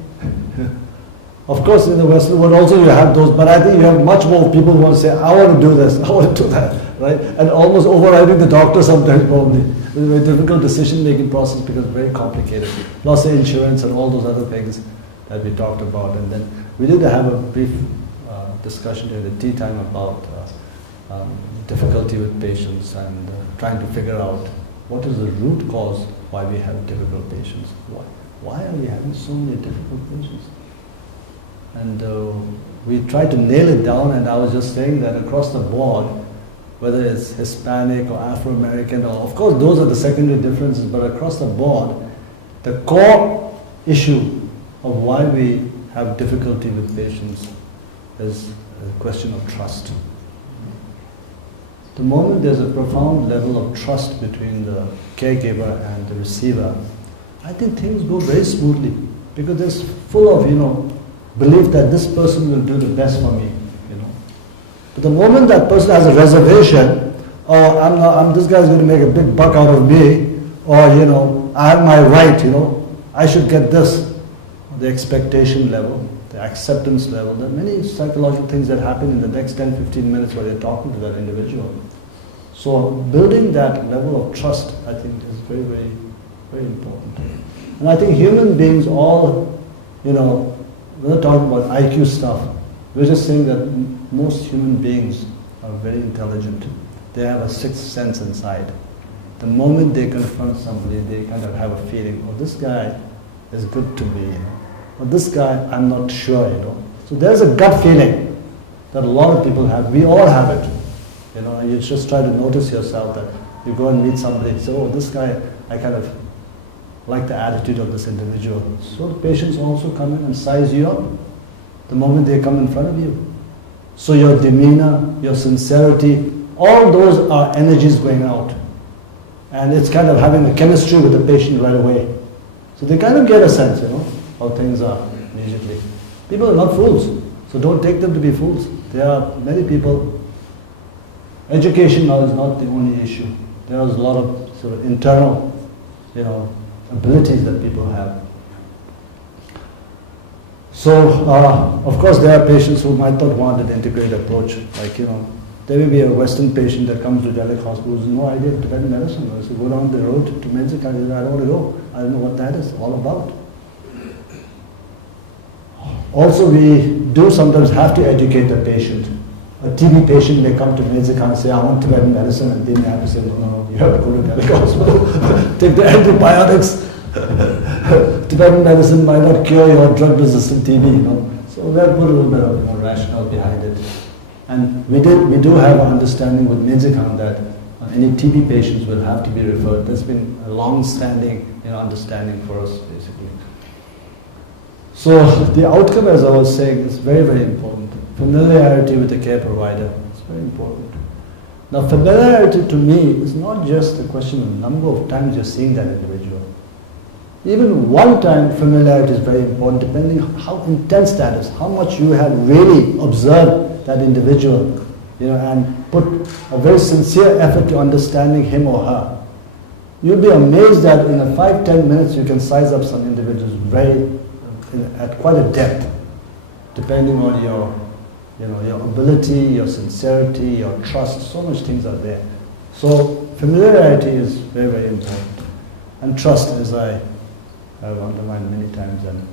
Of course, in the Western world also you have those, but I think you have much more people who want to say, I want to do this, I want to do that, right? And almost overriding the doctor sometimes probably. It's a very difficult decision-making process because it's very complicated. Loss of insurance and all those other things that we talked about. And then we did have a brief discussion during the tea time about difficulty with patients and trying to figure out what is the root cause why we have difficult patients. Why are we having so many difficult patients? And we tried to nail it down, and I was just saying that across the board, whether it's Hispanic or Afro-American, or of course those are the secondary differences, but across the board, the core issue of why we have difficulty with patients is a question of trust. The moment there's a profound level of trust between the caregiver and the receiver, I think things go very smoothly, because there's full of, you know, belief that this person will do the best for me, you know. But the moment that person has a reservation, or this guy's going to make a big buck out of me, or, you know, I have my right, you know, I should get this, the expectation level, the acceptance level, there are many psychological things that happen in the next 10-15 minutes while you're talking to that individual. So building that level of trust, I think, is very, very, very important. And I think human beings all, we're not talking about IQ stuff. We're just saying that most human beings are very intelligent. They have a sixth sense inside. The moment they confront somebody, they kind of have a feeling, oh, this guy is good to me, or this guy, I'm not sure, So there's a gut feeling that a lot of people have. We all have it. You just try to notice yourself that you go and meet somebody and say, oh, this guy, I kind of like the attitude of this individual. So the patients also come in and size you up the moment they come in front of you. So your demeanor, your sincerity, all those are energies going out. And it's kind of having a chemistry with the patient right away. So they kind of get a sense, how things are immediately. People are not fools, so don't take them to be fools. There are many people. Education now is not the only issue. There is a lot of sort of internal, abilities that people have. So, of course, there are patients who might not want an integrated approach. Like, there may be a Western patient that comes to Delhi Hospital who has no idea of Tibetan medicine. So go down the road to Menzika and say, I don't want to go. I don't know what that is all about. Also, we do sometimes have to educate the patient. A TB patient may come to Menzika and say, I want Tibetan medicine, and they may have to say, no, you have to go to Delhi Hospital. Take the antibiotics. Tibetan medicine might not cure your drug-resistant TB, So we have put a little bit of rationale behind it. And we do have an understanding with Menzika that any TB patients will have to be referred. There's been a long-standing understanding for us, basically. So the outcome, as I was saying, is very, very important. Familiarity with the care provider is very important. Now, familiarity to me is not just a question of the number of times you're seeing that individual. Even one time familiarity is very important, depending on how intense that is, how much you have really observed that individual, and put a very sincere effort to understanding him or her. You'll be amazed that in 5-10 minutes you can size up some individuals at quite a depth, depending on your ability, your sincerity, your trust. So much things are there. So familiarity is very, very important, and trust, as I have underlined many times. And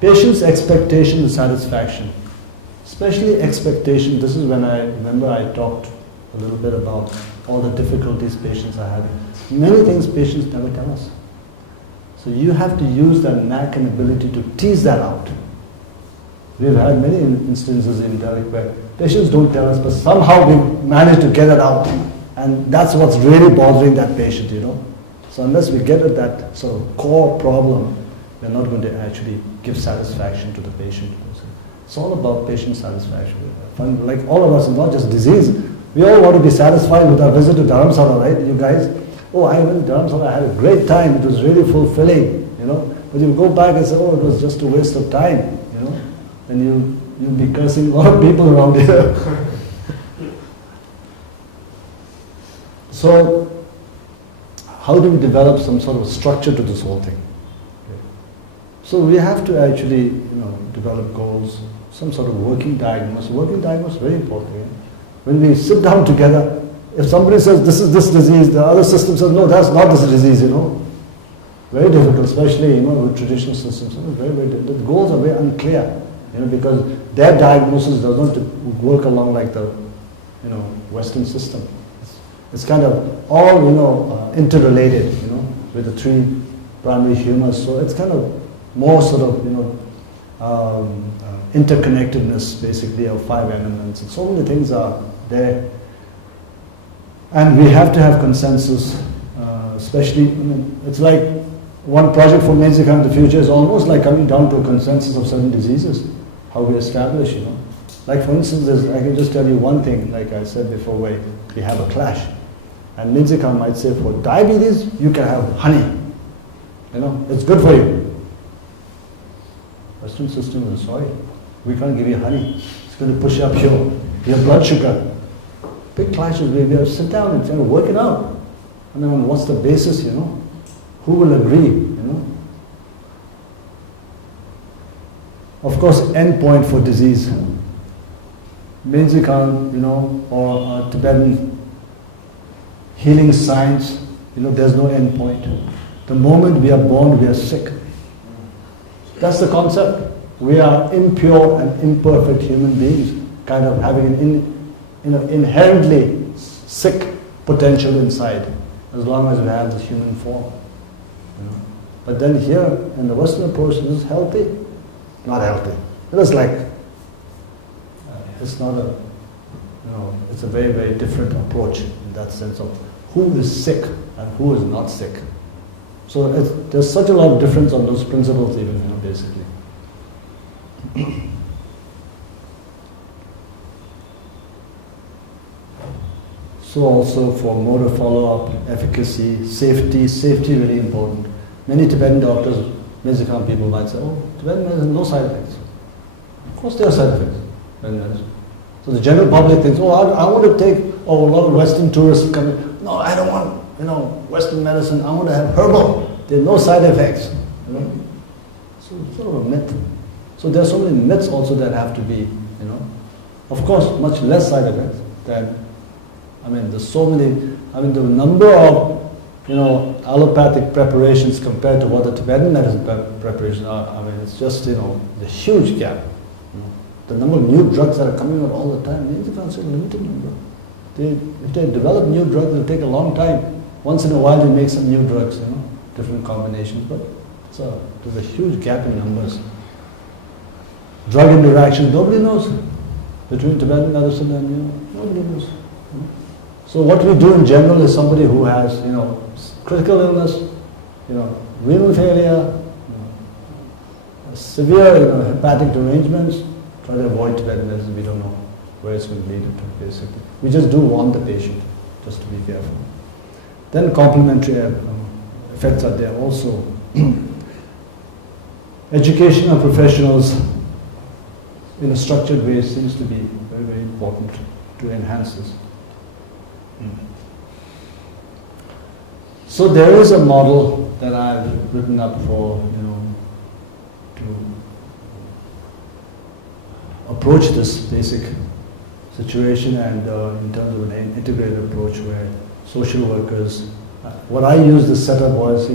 patient's expectation and satisfaction, especially expectation. This is when I remember I talked a little bit about all the difficulties patients are having. Many things patients never tell us. So you have to use that knack and ability to tease that out. We've had many instances in Delhi where patients don't tell us, but somehow we manage to get it out. And that's what's really bothering that patient, So unless we get at that sort of core problem, we're not going to actually give satisfaction to the patient. It's all about patient satisfaction. Like all of us, it's not just disease. We all want to be satisfied with our visit to Dharamsala, right? You guys, oh, I went to Dharamsala, I had a great time, it was really fulfilling, But you go back and say, oh, it was just a waste of time, then you'll be cursing a lot of people around here. So, how do we develop some sort of structure to this whole thing? So we have to actually, develop goals, some sort of working diagnosis. Working diagnosis is very important. When we sit down together, if somebody says this is this disease, the other system says no, that's not this disease. Very difficult, especially with traditional systems. Very, very difficult. The goals are very unclear, because their diagnosis doesn't work along like the, Western system. It's kind of all, interrelated, with the three primary humors. So it's kind of more sort of, interconnectedness, basically, of 5 elements. And so many things are there. And we have to have consensus, especially, it's like one project for Menzika in the future is almost like coming down to a consensus of certain diseases, how we establish, Like for instance, I can just tell you one thing, like I said before, where we have a clash. And Menzika might say, for diabetes, you can have honey. It's good for you. Western system is sorry. We can't give you honey. It's going to push up your blood sugar. Big clashes where we have to sit down and try to work it out. And then what's the basis, Who will agree, Of course, endpoint for disease. Menzika, or Tibetan healing science, there's no end point. The moment we are born, we are sick. That's the concept. We are impure and imperfect human beings, kind of having an inherently sick potential inside, as long as we have this human form. But then here, in the Western approach, this is healthy, not healthy. It is like, it's not a, it's a very, very different approach in that sense of who is sick and who is not sick. So there's such a lot of difference on those principles even, basically. So also for motor follow-up, efficacy, safety really important. Many Tibetan doctors, Mexican people might say, oh, Tibetan medicine, no side effects. Of course there are side effects in Tibetan medicine. So the general public thinks, oh, I want to take, a lot of Western tourists come in. No, I don't want, Western medicine, I want to have herbal. There are no side effects. So it's sort of a myth. So there are so many myths also that have to be, of course, much less side effects than, there's so many, the number of, allopathic preparations compared to what the Tibetan medicine preparations are, it's just, the huge gap. The number of new drugs that are coming out all the time, it's a limited number. If they develop new drugs, it'll take a long time. Once in a while they make some new drugs, different combinations, but there's a huge gap in numbers. Drug interactions, nobody knows. Between Tibetan medicine and, nobody knows. So what we do in general is somebody who has, critical illness, renal failure, severe, hepatic derangements, try to avoid Tibetan medicine. We don't know where it's going to lead to, basically. We just do warn the patient, just to be careful. Then complementary effects are there also. Education of professionals in a structured way seems to be very, very important to enhance this. So there is a model that I've written up for, to approach this basic situation, and in terms of an integrated approach where social workers, what I used this setup was,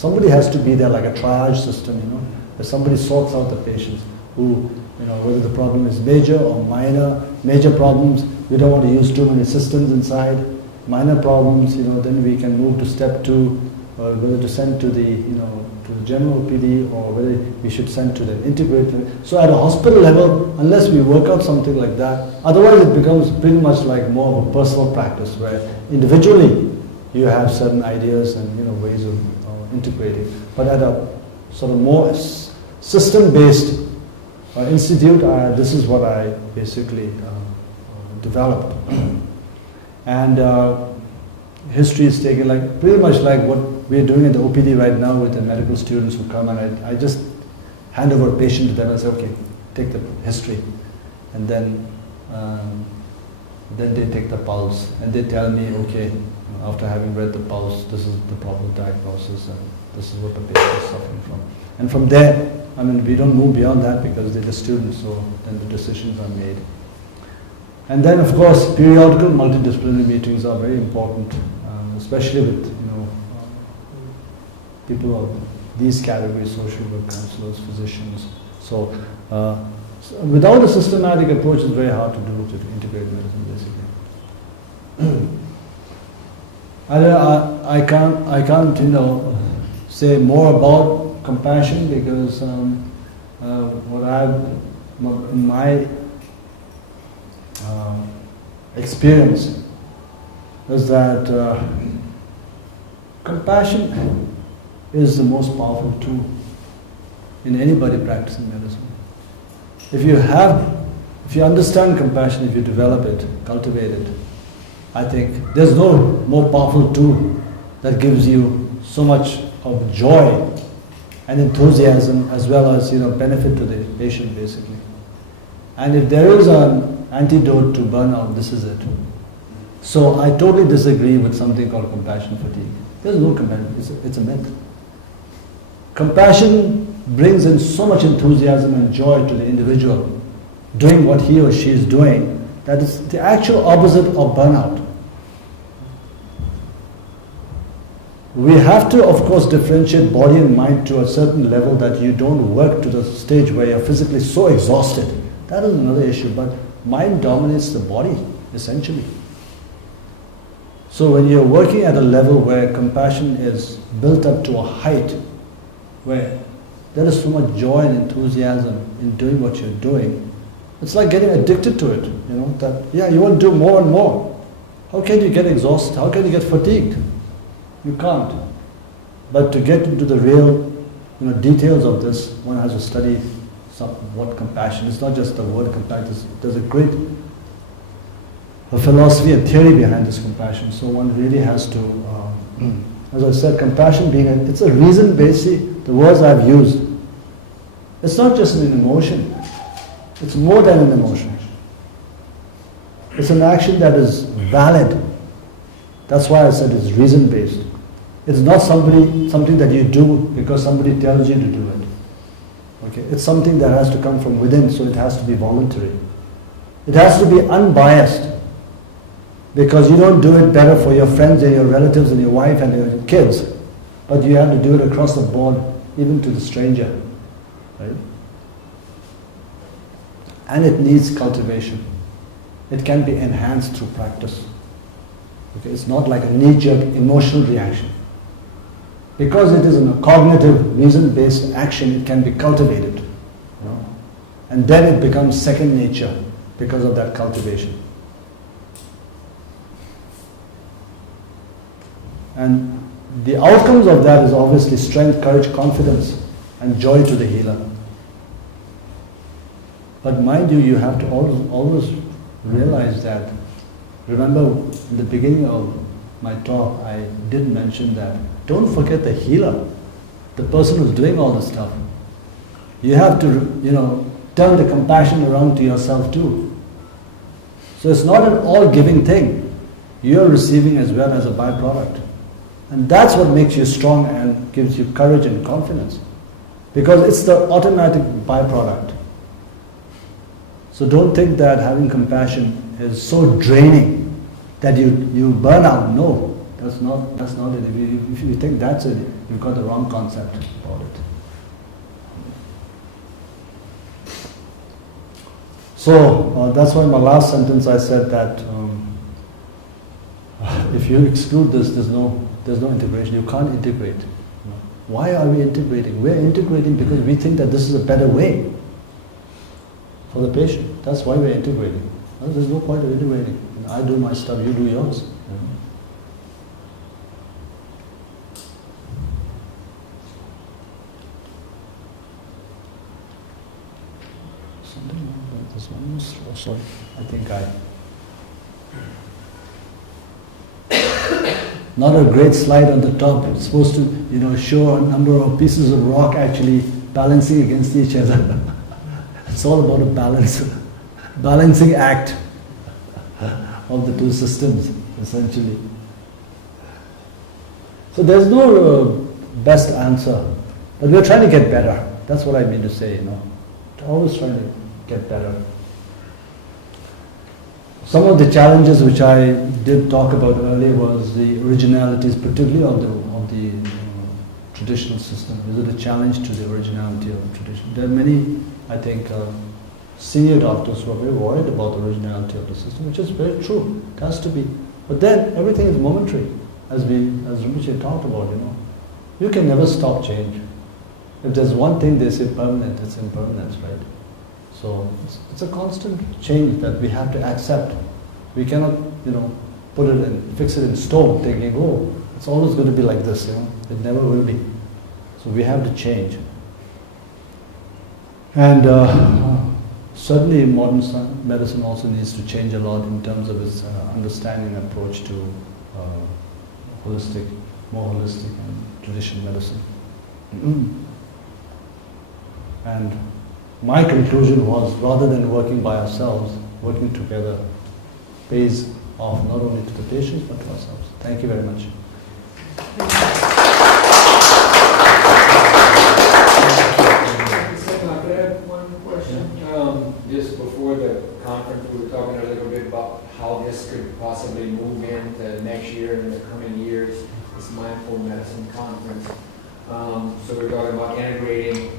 somebody has to be there like a triage system, where somebody sorts out the patients who, whether the problem is major or minor. Major problems, we don't want to use too many systems inside. Minor problems, then we can move to step 2, whether to send to the, to the general PD, or whether we should send to the integrated. So at a hospital level, unless we work out something like that, otherwise it becomes pretty much like more of a personal practice, where individually you have certain ideas and ways of integrating. But at a sort of more system-based institute, this is what I basically developed. And history is taken pretty much like what we're doing at the OPD right now with the medical students who come, and I just hand over a patient to them and say, okay, take the history. And then they take the pulse, and they tell me, okay, after having read the pulse, this is the proper diagnosis, and this is what the patient is suffering from. And from there, we don't move beyond that because they're the students, so then the decisions are made. And then, of course, periodical multidisciplinary meetings are very important, especially with people of these categories: social work counselors, physicians. So, without a systematic approach, it's very hard to do to integrate medicine, basically. I can't, say more about compassion because in my experience is that compassion is the most powerful tool in anybody practicing medicine. If you understand compassion, if you develop it, cultivate it, I think there's no more powerful tool that gives you so much of joy and enthusiasm as well as benefit to the patient, basically. And if there is an antidote to burnout, this is it. So I totally disagree with something called compassion fatigue. There's no compassion, it's a myth. Compassion brings in so much enthusiasm and joy to the individual doing what he or she is doing, that is the actual opposite of burnout. We have to, of course, differentiate body and mind to a certain level that you don't work to the stage where you're physically so exhausted. That is another issue, but mind dominates the body, essentially. So when you're working at a level where compassion is built up to a height where there is so much joy and enthusiasm in doing what you're doing, it's like getting addicted to it, that, you want to do more and more. How can you get exhausted? How can you get fatigued? You can't. But to get into the real, details of this, one has to study what compassion. It's not just the word compassion. There's a great philosophy and theory behind this compassion. So one really has to, as I said, compassion it's a reason-based. See, the words I've used, it's not just an emotion. It's more than an emotion. It's an action that is valid. That's why I said it's reason-based. It's not something that you do because somebody tells you to do it. Okay? It's something that has to come from within, so it has to be voluntary. It has to be unbiased, because you don't do it better for your friends and your relatives and your wife and your kids, but you have to do it across the board, even to the stranger. Right? And it needs cultivation. It can be enhanced through practice. Okay? It's not like a knee-jerk emotional reaction. Because it is a cognitive, reason-based action, it can be cultivated. And then it becomes second nature because of that cultivation. And the outcomes of that is obviously strength, courage, confidence, and joy to the healer. But mind you, you have to always realize that. Remember, in the beginning of my talk, I did mention that don't forget the healer, the person who's doing all this stuff. You have to, turn the compassion around to yourself too. So it's not an all-giving thing. You're receiving as well as a byproduct. And that's what makes you strong and gives you courage and confidence. Because it's the automatic byproduct. So don't think that having compassion is so draining that you burn out. No, that's not it. If you think that's it, you've got the wrong concept about it. So that's why in my last sentence I said that if you exclude this, there's no integration. You can't integrate. Why are we integrating? We're integrating because we think that this is a better way for the patient. That's why we're integrating. There's no point of integrating. I do my stuff, you do yours. Something like this one. Oh, sorry. I think not a great slide on the top. It's supposed to, show a number of pieces of rock actually balancing against each other. It's all about a balancing act of the two systems, essentially. So there's no best answer, but we're trying to get better. That's what I mean to say, Always trying to get better. Some of the challenges which I did talk about earlier was the originalities, particularly of the traditional system. Is it a challenge to the originality of the tradition? There are many, I think, senior doctors who are very worried about the originality of the system, which is very true. It has to be. But then everything is momentary, as Rinpoche talked about. You can never stop change. If there's one thing they say permanent, it's impermanence, right? So it's a constant change that we have to accept. We cannot, put it and fix it in stone, thinking, oh, it's always going to be like this. It never will be. So we have to change. And certainly modern medicine also needs to change a lot in terms of its understanding and approach to more holistic and traditional medicine. And my conclusion was, rather than working by ourselves, working together pays off not only to the patients but to ourselves. Thank you very much. Could I have one question? Just before the conference, we were talking a little bit about how this could possibly move into next year and the coming years. this mindful medicine conference. So we're talking about integrating.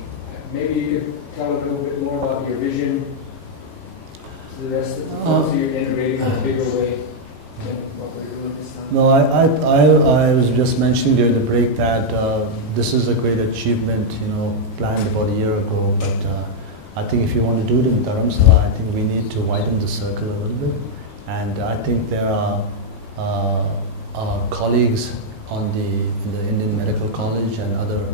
Maybe you could tell a little bit more about your vision to the rest of the folks, so you're integrating in a bigger way than what we're doing this time. No, I was just mentioning during the break that this is a great achievement, planned about a year ago, but I think if you want to do it in Dharamsala, I think we need to widen the circle a little bit. And I think there are colleagues in the Indian Medical College and other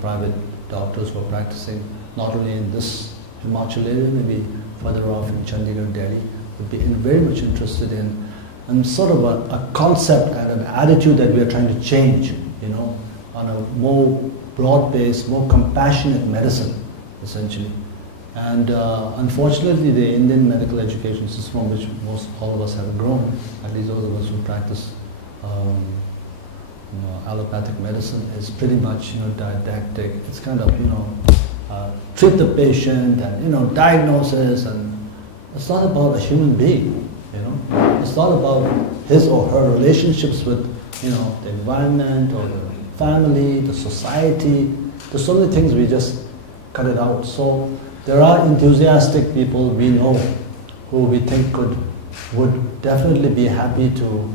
private doctors who are practicing not only in this Himachal area, maybe further off in Chandigarh, Delhi, would be very much interested in and sort of a concept and an attitude that we are trying to change, on a more broad-based, more compassionate medicine, essentially. And unfortunately, the Indian medical education system, which all of us have grown, at least those of us who practice allopathic medicine, is pretty much didactic. It's kind of treat the patient and diagnosis, and it's not about a human being. It's not about his or her relationships with the environment or the family, the society. There's so many things we just cut it out. So there are enthusiastic people we know who we think would definitely be happy to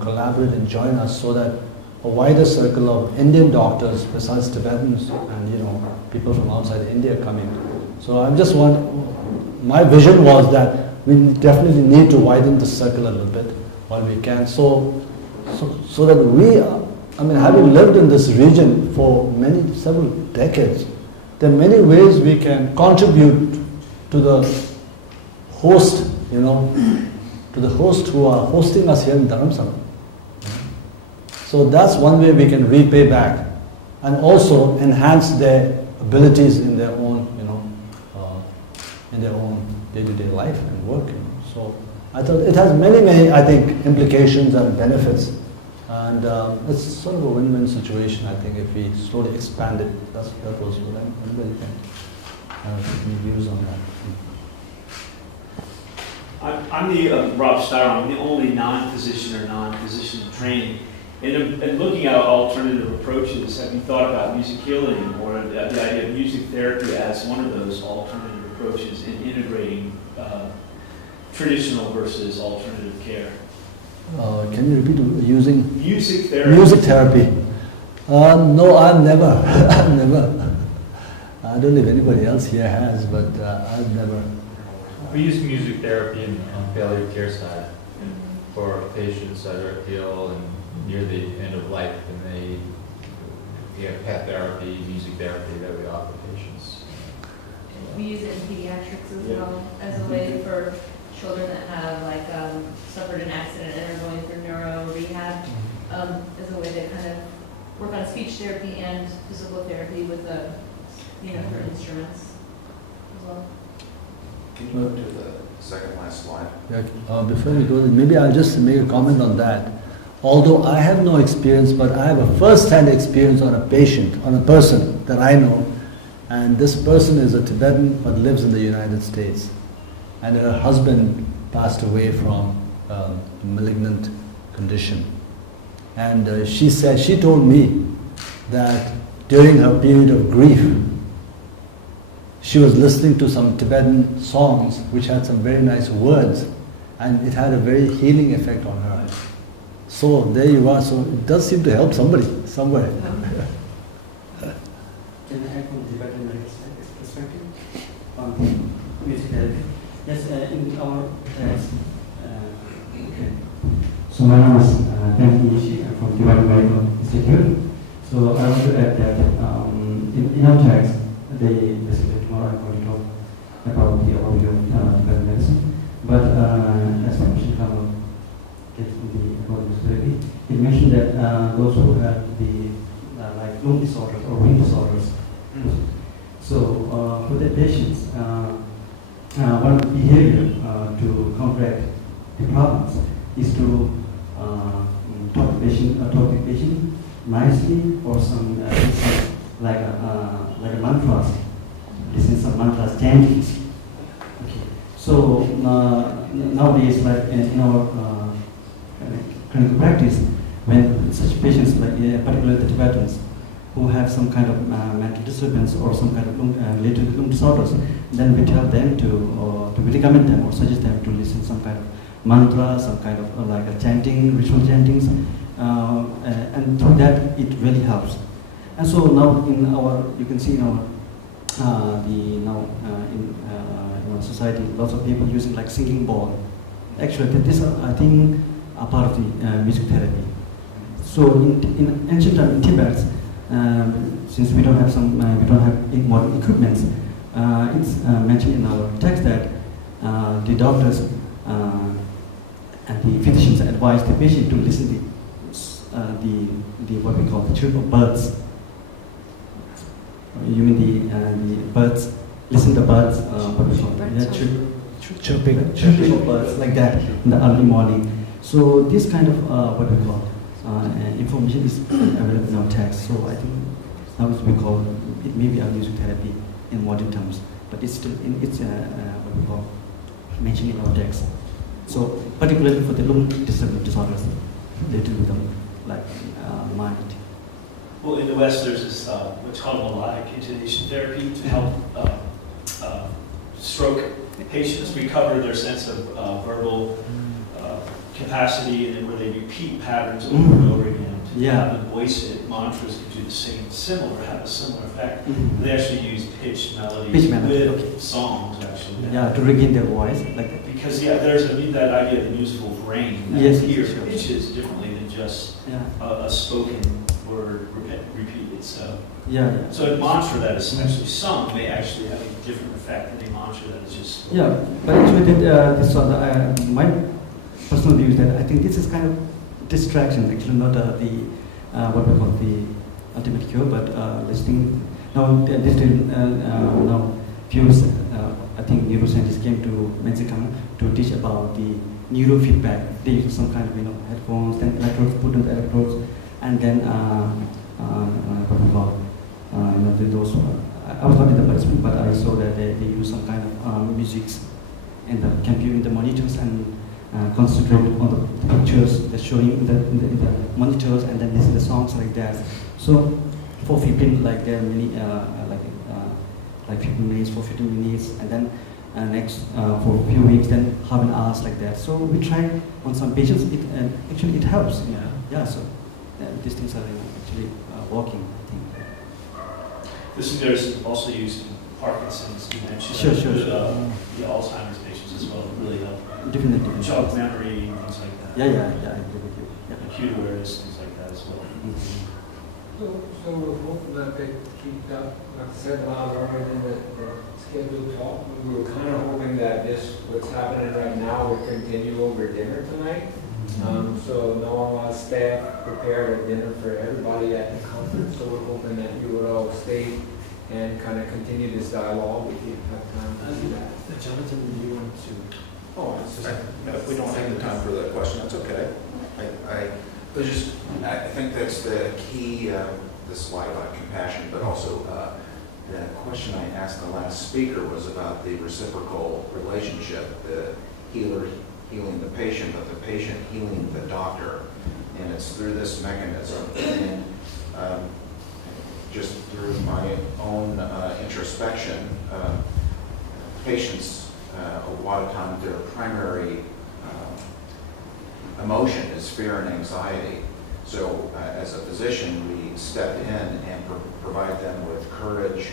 collaborate and join us, so that a wider circle of Indian doctors besides Tibetans and people from outside India coming. So my vision was that we definitely need to widen the circle a little bit while we can, so that we, having lived in this region for several decades, there are many ways we can contribute to the host, to the host who are hosting us here in Dharamsala. So that's one way we can repay back and also enhance their abilities in their own, day-to-day life and work. So I thought it has many, I think, implications and benefits. And it's sort of a win-win situation, I think, if we slowly expand it. That was what anybody can have any views on that. I'm Rob Steyer. I'm the only non-physician or non-physician trained. And looking at alternative approaches, have you thought about music healing or the idea of music therapy as one of those alternative approaches in integrating traditional versus alternative care? Can you repeat using music therapy? Music therapy. No, I've never. I've never. I don't know if anybody else here has, but I've never. We use music therapy on palliative care side for patients that are ill and near the end of life, and we have pet therapy, music therapy that we offer patients. We use it in pediatrics as well, as a way for children that have suffered an accident and are going through neuro rehab, as a way to kind of work on speech therapy and physical therapy with different instruments as well. Can you move to the second last slide? Yeah, before we go, maybe I'll just make a comment on that. Although I have no experience, but I have a first-hand experience on a patient, on a person that I know, and this person is a Tibetan but lives in the United States, and her husband passed away from a malignant condition. And she told me that during her period of grief, she was listening to some Tibetan songs which had some very nice words, and it had a very healing effect on her. So there you are. So it does seem to help somebody, somewhere. Can I add from Tibetan medical perspective on music therapy? Yes, in our okay. So my name is Tenki Ishii. I'm from Tibetan Medical Institute. So I want to add that in our text, basically tomorrow I'm going to talk about the overview of Tibetan medicine. But as mentioned, it mentioned that those who have the lung disorders or wind disorders. So for the patients, one behavior to counteract the problems is to talk to the patient nicely, or some like a mantras. Listen some mantras, chantings. Okay. So nowadays, like in our clinical practice, when such patients, like particularly the Tibetans, who have some kind of mental disturbance or some kind of related to lung disorders, then we tell them to we recommend them or suggest them to listen some kind of mantra, some kind of like a chanting, ritual chantings, and through that it really helps. And so now in our, you can see in our in our society, lots of people using like singing bowl. Actually, this I think are part of the music therapy. So in ancient time in Tibet, since we don't have modern equipment, it's mentioned in our text that the doctors and the physicians advise the patient to listen to the what we call the chirp of birds. You mean the birds? Listen to birds. What we call chirping of birds like that in the early morning. So this kind of what we call information is available in our text. So I think now we call it maybe our music therapy in modern terms, but it's still what we call mentioned in our text. So particularly for the lung disorders related with them, like mind. Well, in the West, there's this what's called melodic intonation therapy to help stroke patients recover their sense of verbal capacity, and then where they repeat patterns over and over again. To have them voice it, mantras can do the same, have a similar effect. They actually use pitch melodies with songs, actually. Yeah, to regain their voice, like that. Because there's that idea of the musical brain that hears pitches differently than just a spoken word repeated. So so a mantra that is actually sung may actually have a different effect than a mantra that is just spoken. Yeah, but actually my personal view is that I think this is kind of distraction, actually not the what we call the ultimate cure, but listening. Now few I think neuroscientists came to Mexico to teach about the neurofeedback. They use some kind of headphones, then electrodes, put in the electrodes, and then what we call those. I was not in the participant, but I saw that they use some kind of musics in the computer, in the monitors, and concentrate on the pictures they're showing in the monitors, and then listen to the songs like that. So for 15, like there are many like 15 minutes, for 15 minutes, and then next for a few weeks, then half an hour like that. So we try on some patients, actually it helps. So these things are actually working, I think. This is there's also used in Parkinson's dementia. Sure. The Alzheimer's patients as well, really help. Definitely. Job memory and things like that. Yeah, I agree with you. Acute awareness, things like that as well. So we're hoping that they keep up, like I said, a lot earlier than the scheduled talk. We were kind of hoping that what's happening right now would continue over dinner tonight. So now all our staff prepared a dinner for everybody at the conference. So we're hoping that you would all stay and kind of continue this dialogue if you have time to do that. Jonathan, do you want to? Oh, if we don't have the time for that question, that's okay. I think that's the key, the slide about compassion, but also the question I asked the last speaker was about the reciprocal relationship, the healer healing the patient, but the patient healing the doctor. And it's through this mechanism. And just through my own introspection, patients, a lot of times their primary emotion is fear and anxiety. So as a physician, we step in and provide them with courage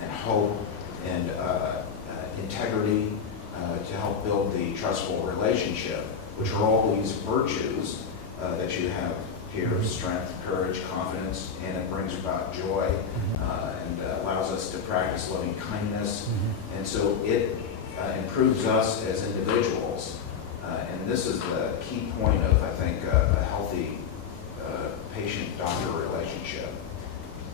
and hope and integrity to help build the trustful relationship, which are all these virtues that you have here: strength, courage, confidence, and it brings about joy and allows us to practice loving kindness. And so it improves us as individuals. And this is the key point of, I think, a healthy patient-doctor relationship.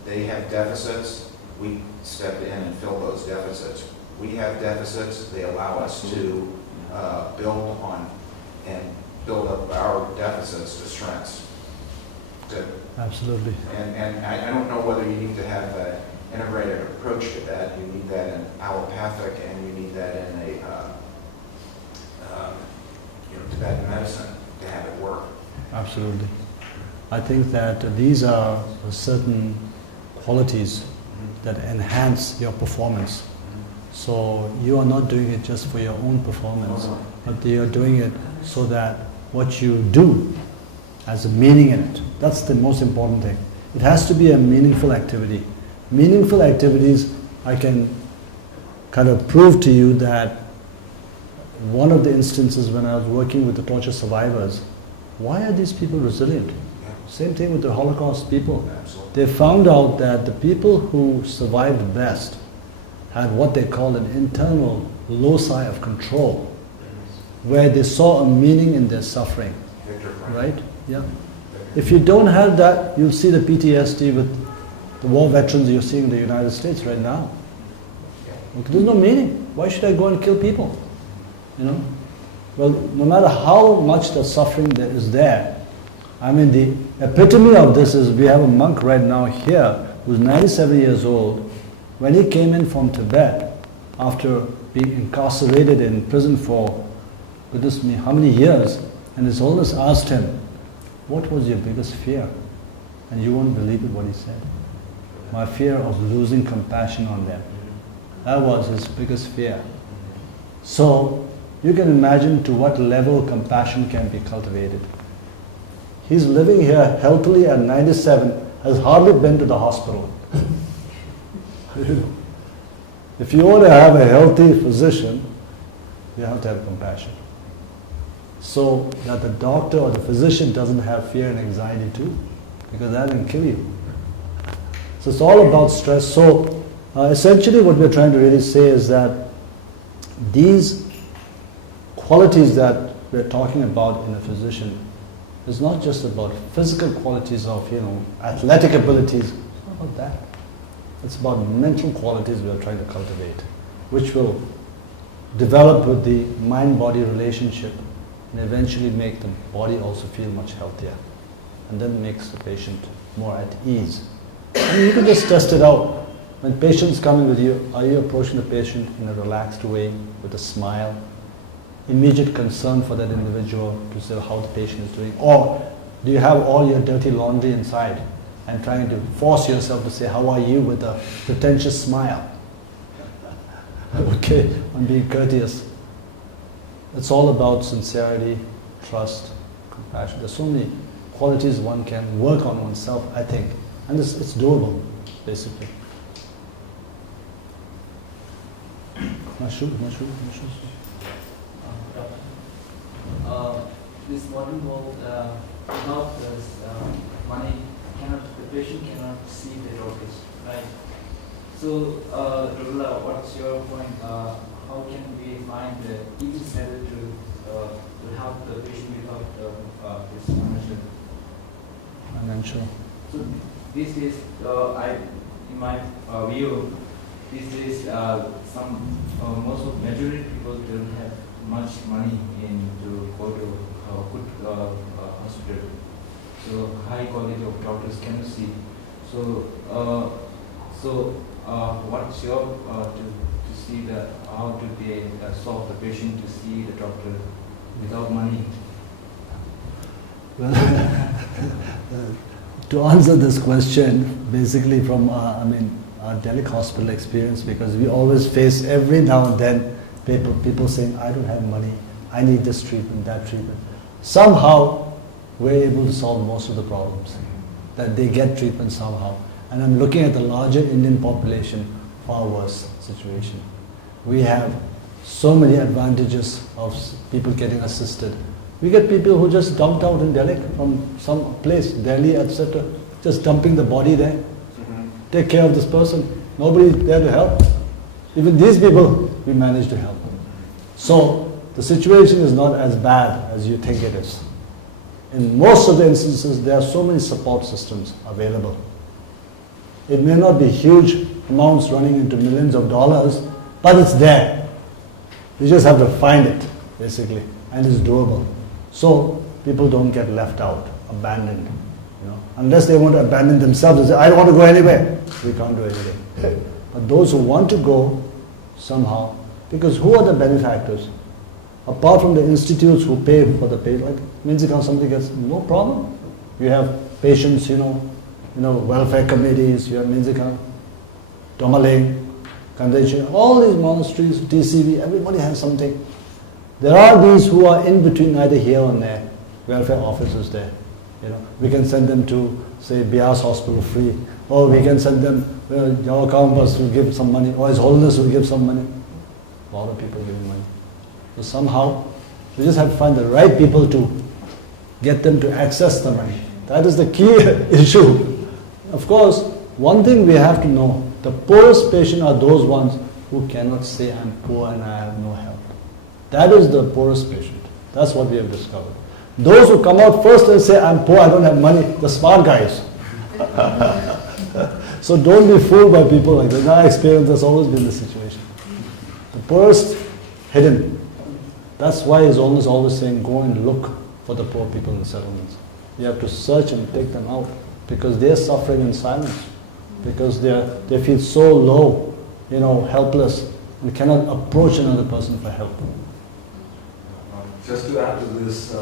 They have deficits. We step in and fill those deficits. We have deficits. They allow us to build on and build up our deficits to strengths. Absolutely. And I don't know whether you need to have an integrated approach to that. You need that in allopathic, and you need that in a Tibetan medicine to have it work. Absolutely. I think that these are certain qualities that enhance your performance. So you are not doing it just for your own performance, but you are doing it so that what you do has a meaning in it. That's the most important thing. It has to be a meaningful activity. Meaningful activities, I can kind of prove to you that one of the instances when I was working with the torture survivors, why are these people resilient? Same thing with the Holocaust people. They found out that the people who survived best had what they call an internal loci of control, where they saw a meaning in their suffering. Right? Yeah. If you don't have that, you'll see the PTSD with the war veterans you're seeing in the United States right now. There's no meaning. Why should I go and kill people? You know? Well, no matter how much the suffering there is there, I mean, the epitome of this is we have a monk right now here who's 97 years old. When he came in from Tibet, after being incarcerated in prison for, goodness me, how many years, and his holiness asked him, what was your biggest fear? And you won't believe it what he said. My fear of losing compassion on them. That was his biggest fear. So, you can imagine to what level compassion can be cultivated. He's living here healthily at 97, has hardly been to the hospital. If you want to have a healthy physician, you have to have compassion. So that the doctor or the physician doesn't have fear and anxiety too, because that can kill you. So it's all about stress. So essentially what we're trying to really say is that these qualities that we're talking about in a physician is not just about physical qualities of, athletic abilities. It's not about that. It's about mental qualities we are trying to cultivate, which will develop with the mind-body relationship and eventually make the body also feel much healthier, and then makes the patient more at ease. And you can just test it out. When patients come in with you, are you approaching the patient in a relaxed way, with a smile, immediate concern for that individual to see how the patient is doing? Or do you have all your dirty laundry inside and trying to force yourself to say, how are you, with a pretentious smile? Okay, I'm being courteous. It's all about sincerity, trust, compassion. There's so many qualities one can work on oneself, I think. And it's doable, basically. This modern world, without this money, the patient cannot see the doctors, right? So, Ragula, what's your point? How can we find the easiest method to help the patient without this Financial. So these days, in my view, these days most of majority people don't have much money to go to a good hospital. So high quality of doctors cannot see. So what's your to see how do they solve the patient to see the doctor without money? Well, to answer this question, basically from our Delhi hospital experience, because we always face every now and then people saying, I don't have money, I need this treatment, that treatment. Somehow, we're able to solve most of the problems, that they get treatment somehow. And I'm looking at the larger Indian population, far worse situation. We have so many advantages of people getting assisted. We get people who just dumped out in Delhi from some place, Delhi, etc., just dumping the body there. Take care of this person. Nobody there to help. Even these people, we manage to help. So, the situation is not as bad as you think it is. In most of the instances, there are so many support systems available. It may not be huge amounts running into millions of dollars, but it's there. You just have to find it, basically, and it's doable. So people don't get left out, abandoned. Unless they want to abandon themselves and say, I don't want to go anywhere. We can't do anything. But those who want to go, somehow, because who are the benefactors? Apart from the institutes who pay for the pay, like Minzikam, somebody gets no problem. You have patients, welfare committees, you have Minzika, Tomaling, Kandechi, all these monasteries, TCV, everybody has something. There are these who are in between, either here or there, welfare officers there. We can send them to, say, Bias Hospital free, or we can send them, your Kaumbas will give some money, or His Holiness will give some money. A lot of people giving money. So somehow, we just have to find the right people to get them to access the money. That is the key issue. Of course, one thing we have to know, the poorest patient are those ones who cannot say, I'm poor and I have no help. That is the poorest patient. That's what we have discovered. Those who come out first and say, I'm poor, I don't have money, the smart guys. So don't be fooled by people like that. In our experience, that's always been the situation. The poorest, hidden. That's why His Holiness always saying, go and look for the poor people in the settlements. You have to search and take them out, because they're suffering in silence, because they feel so low, helpless, and cannot approach another person for help. Just to add to this,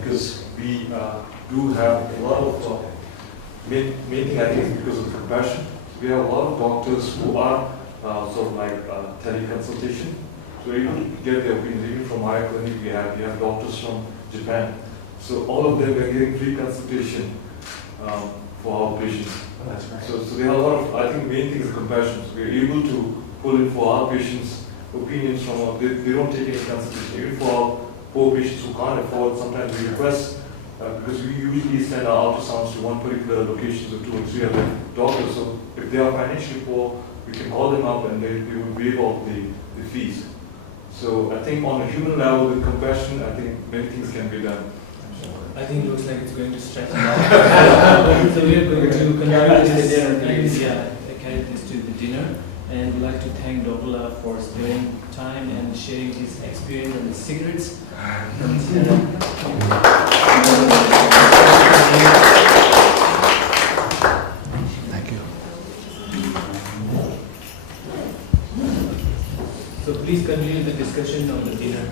because we do have a lot of, main thing I think is because of compassion. We have a lot of doctors who are sort of like teleconsultation. So you get their opinions. Even from my clinic, we have doctors from Japan. So all of them are getting free consultation for our patients. That's right. So they have a lot of, I think main thing is compassion. So we are able to pull in for our patients opinions from, they don't take any consultation. Even for our poor patients who can't afford, sometimes we request, because we usually send our ultrasounds to one particular location, so 2 or 3 other doctors. So if they are financially poor, we can call them up and they will waive off the fees. So I think on a human level, with compassion, I think many things can be done. I think it looks like it's going to stretch out. So we are going to carry this to the dinner, and we'd like to thank Dr. Lal for sparing time and sharing his experience on the cigarettes. Thank you. So please continue the discussion of the dinner.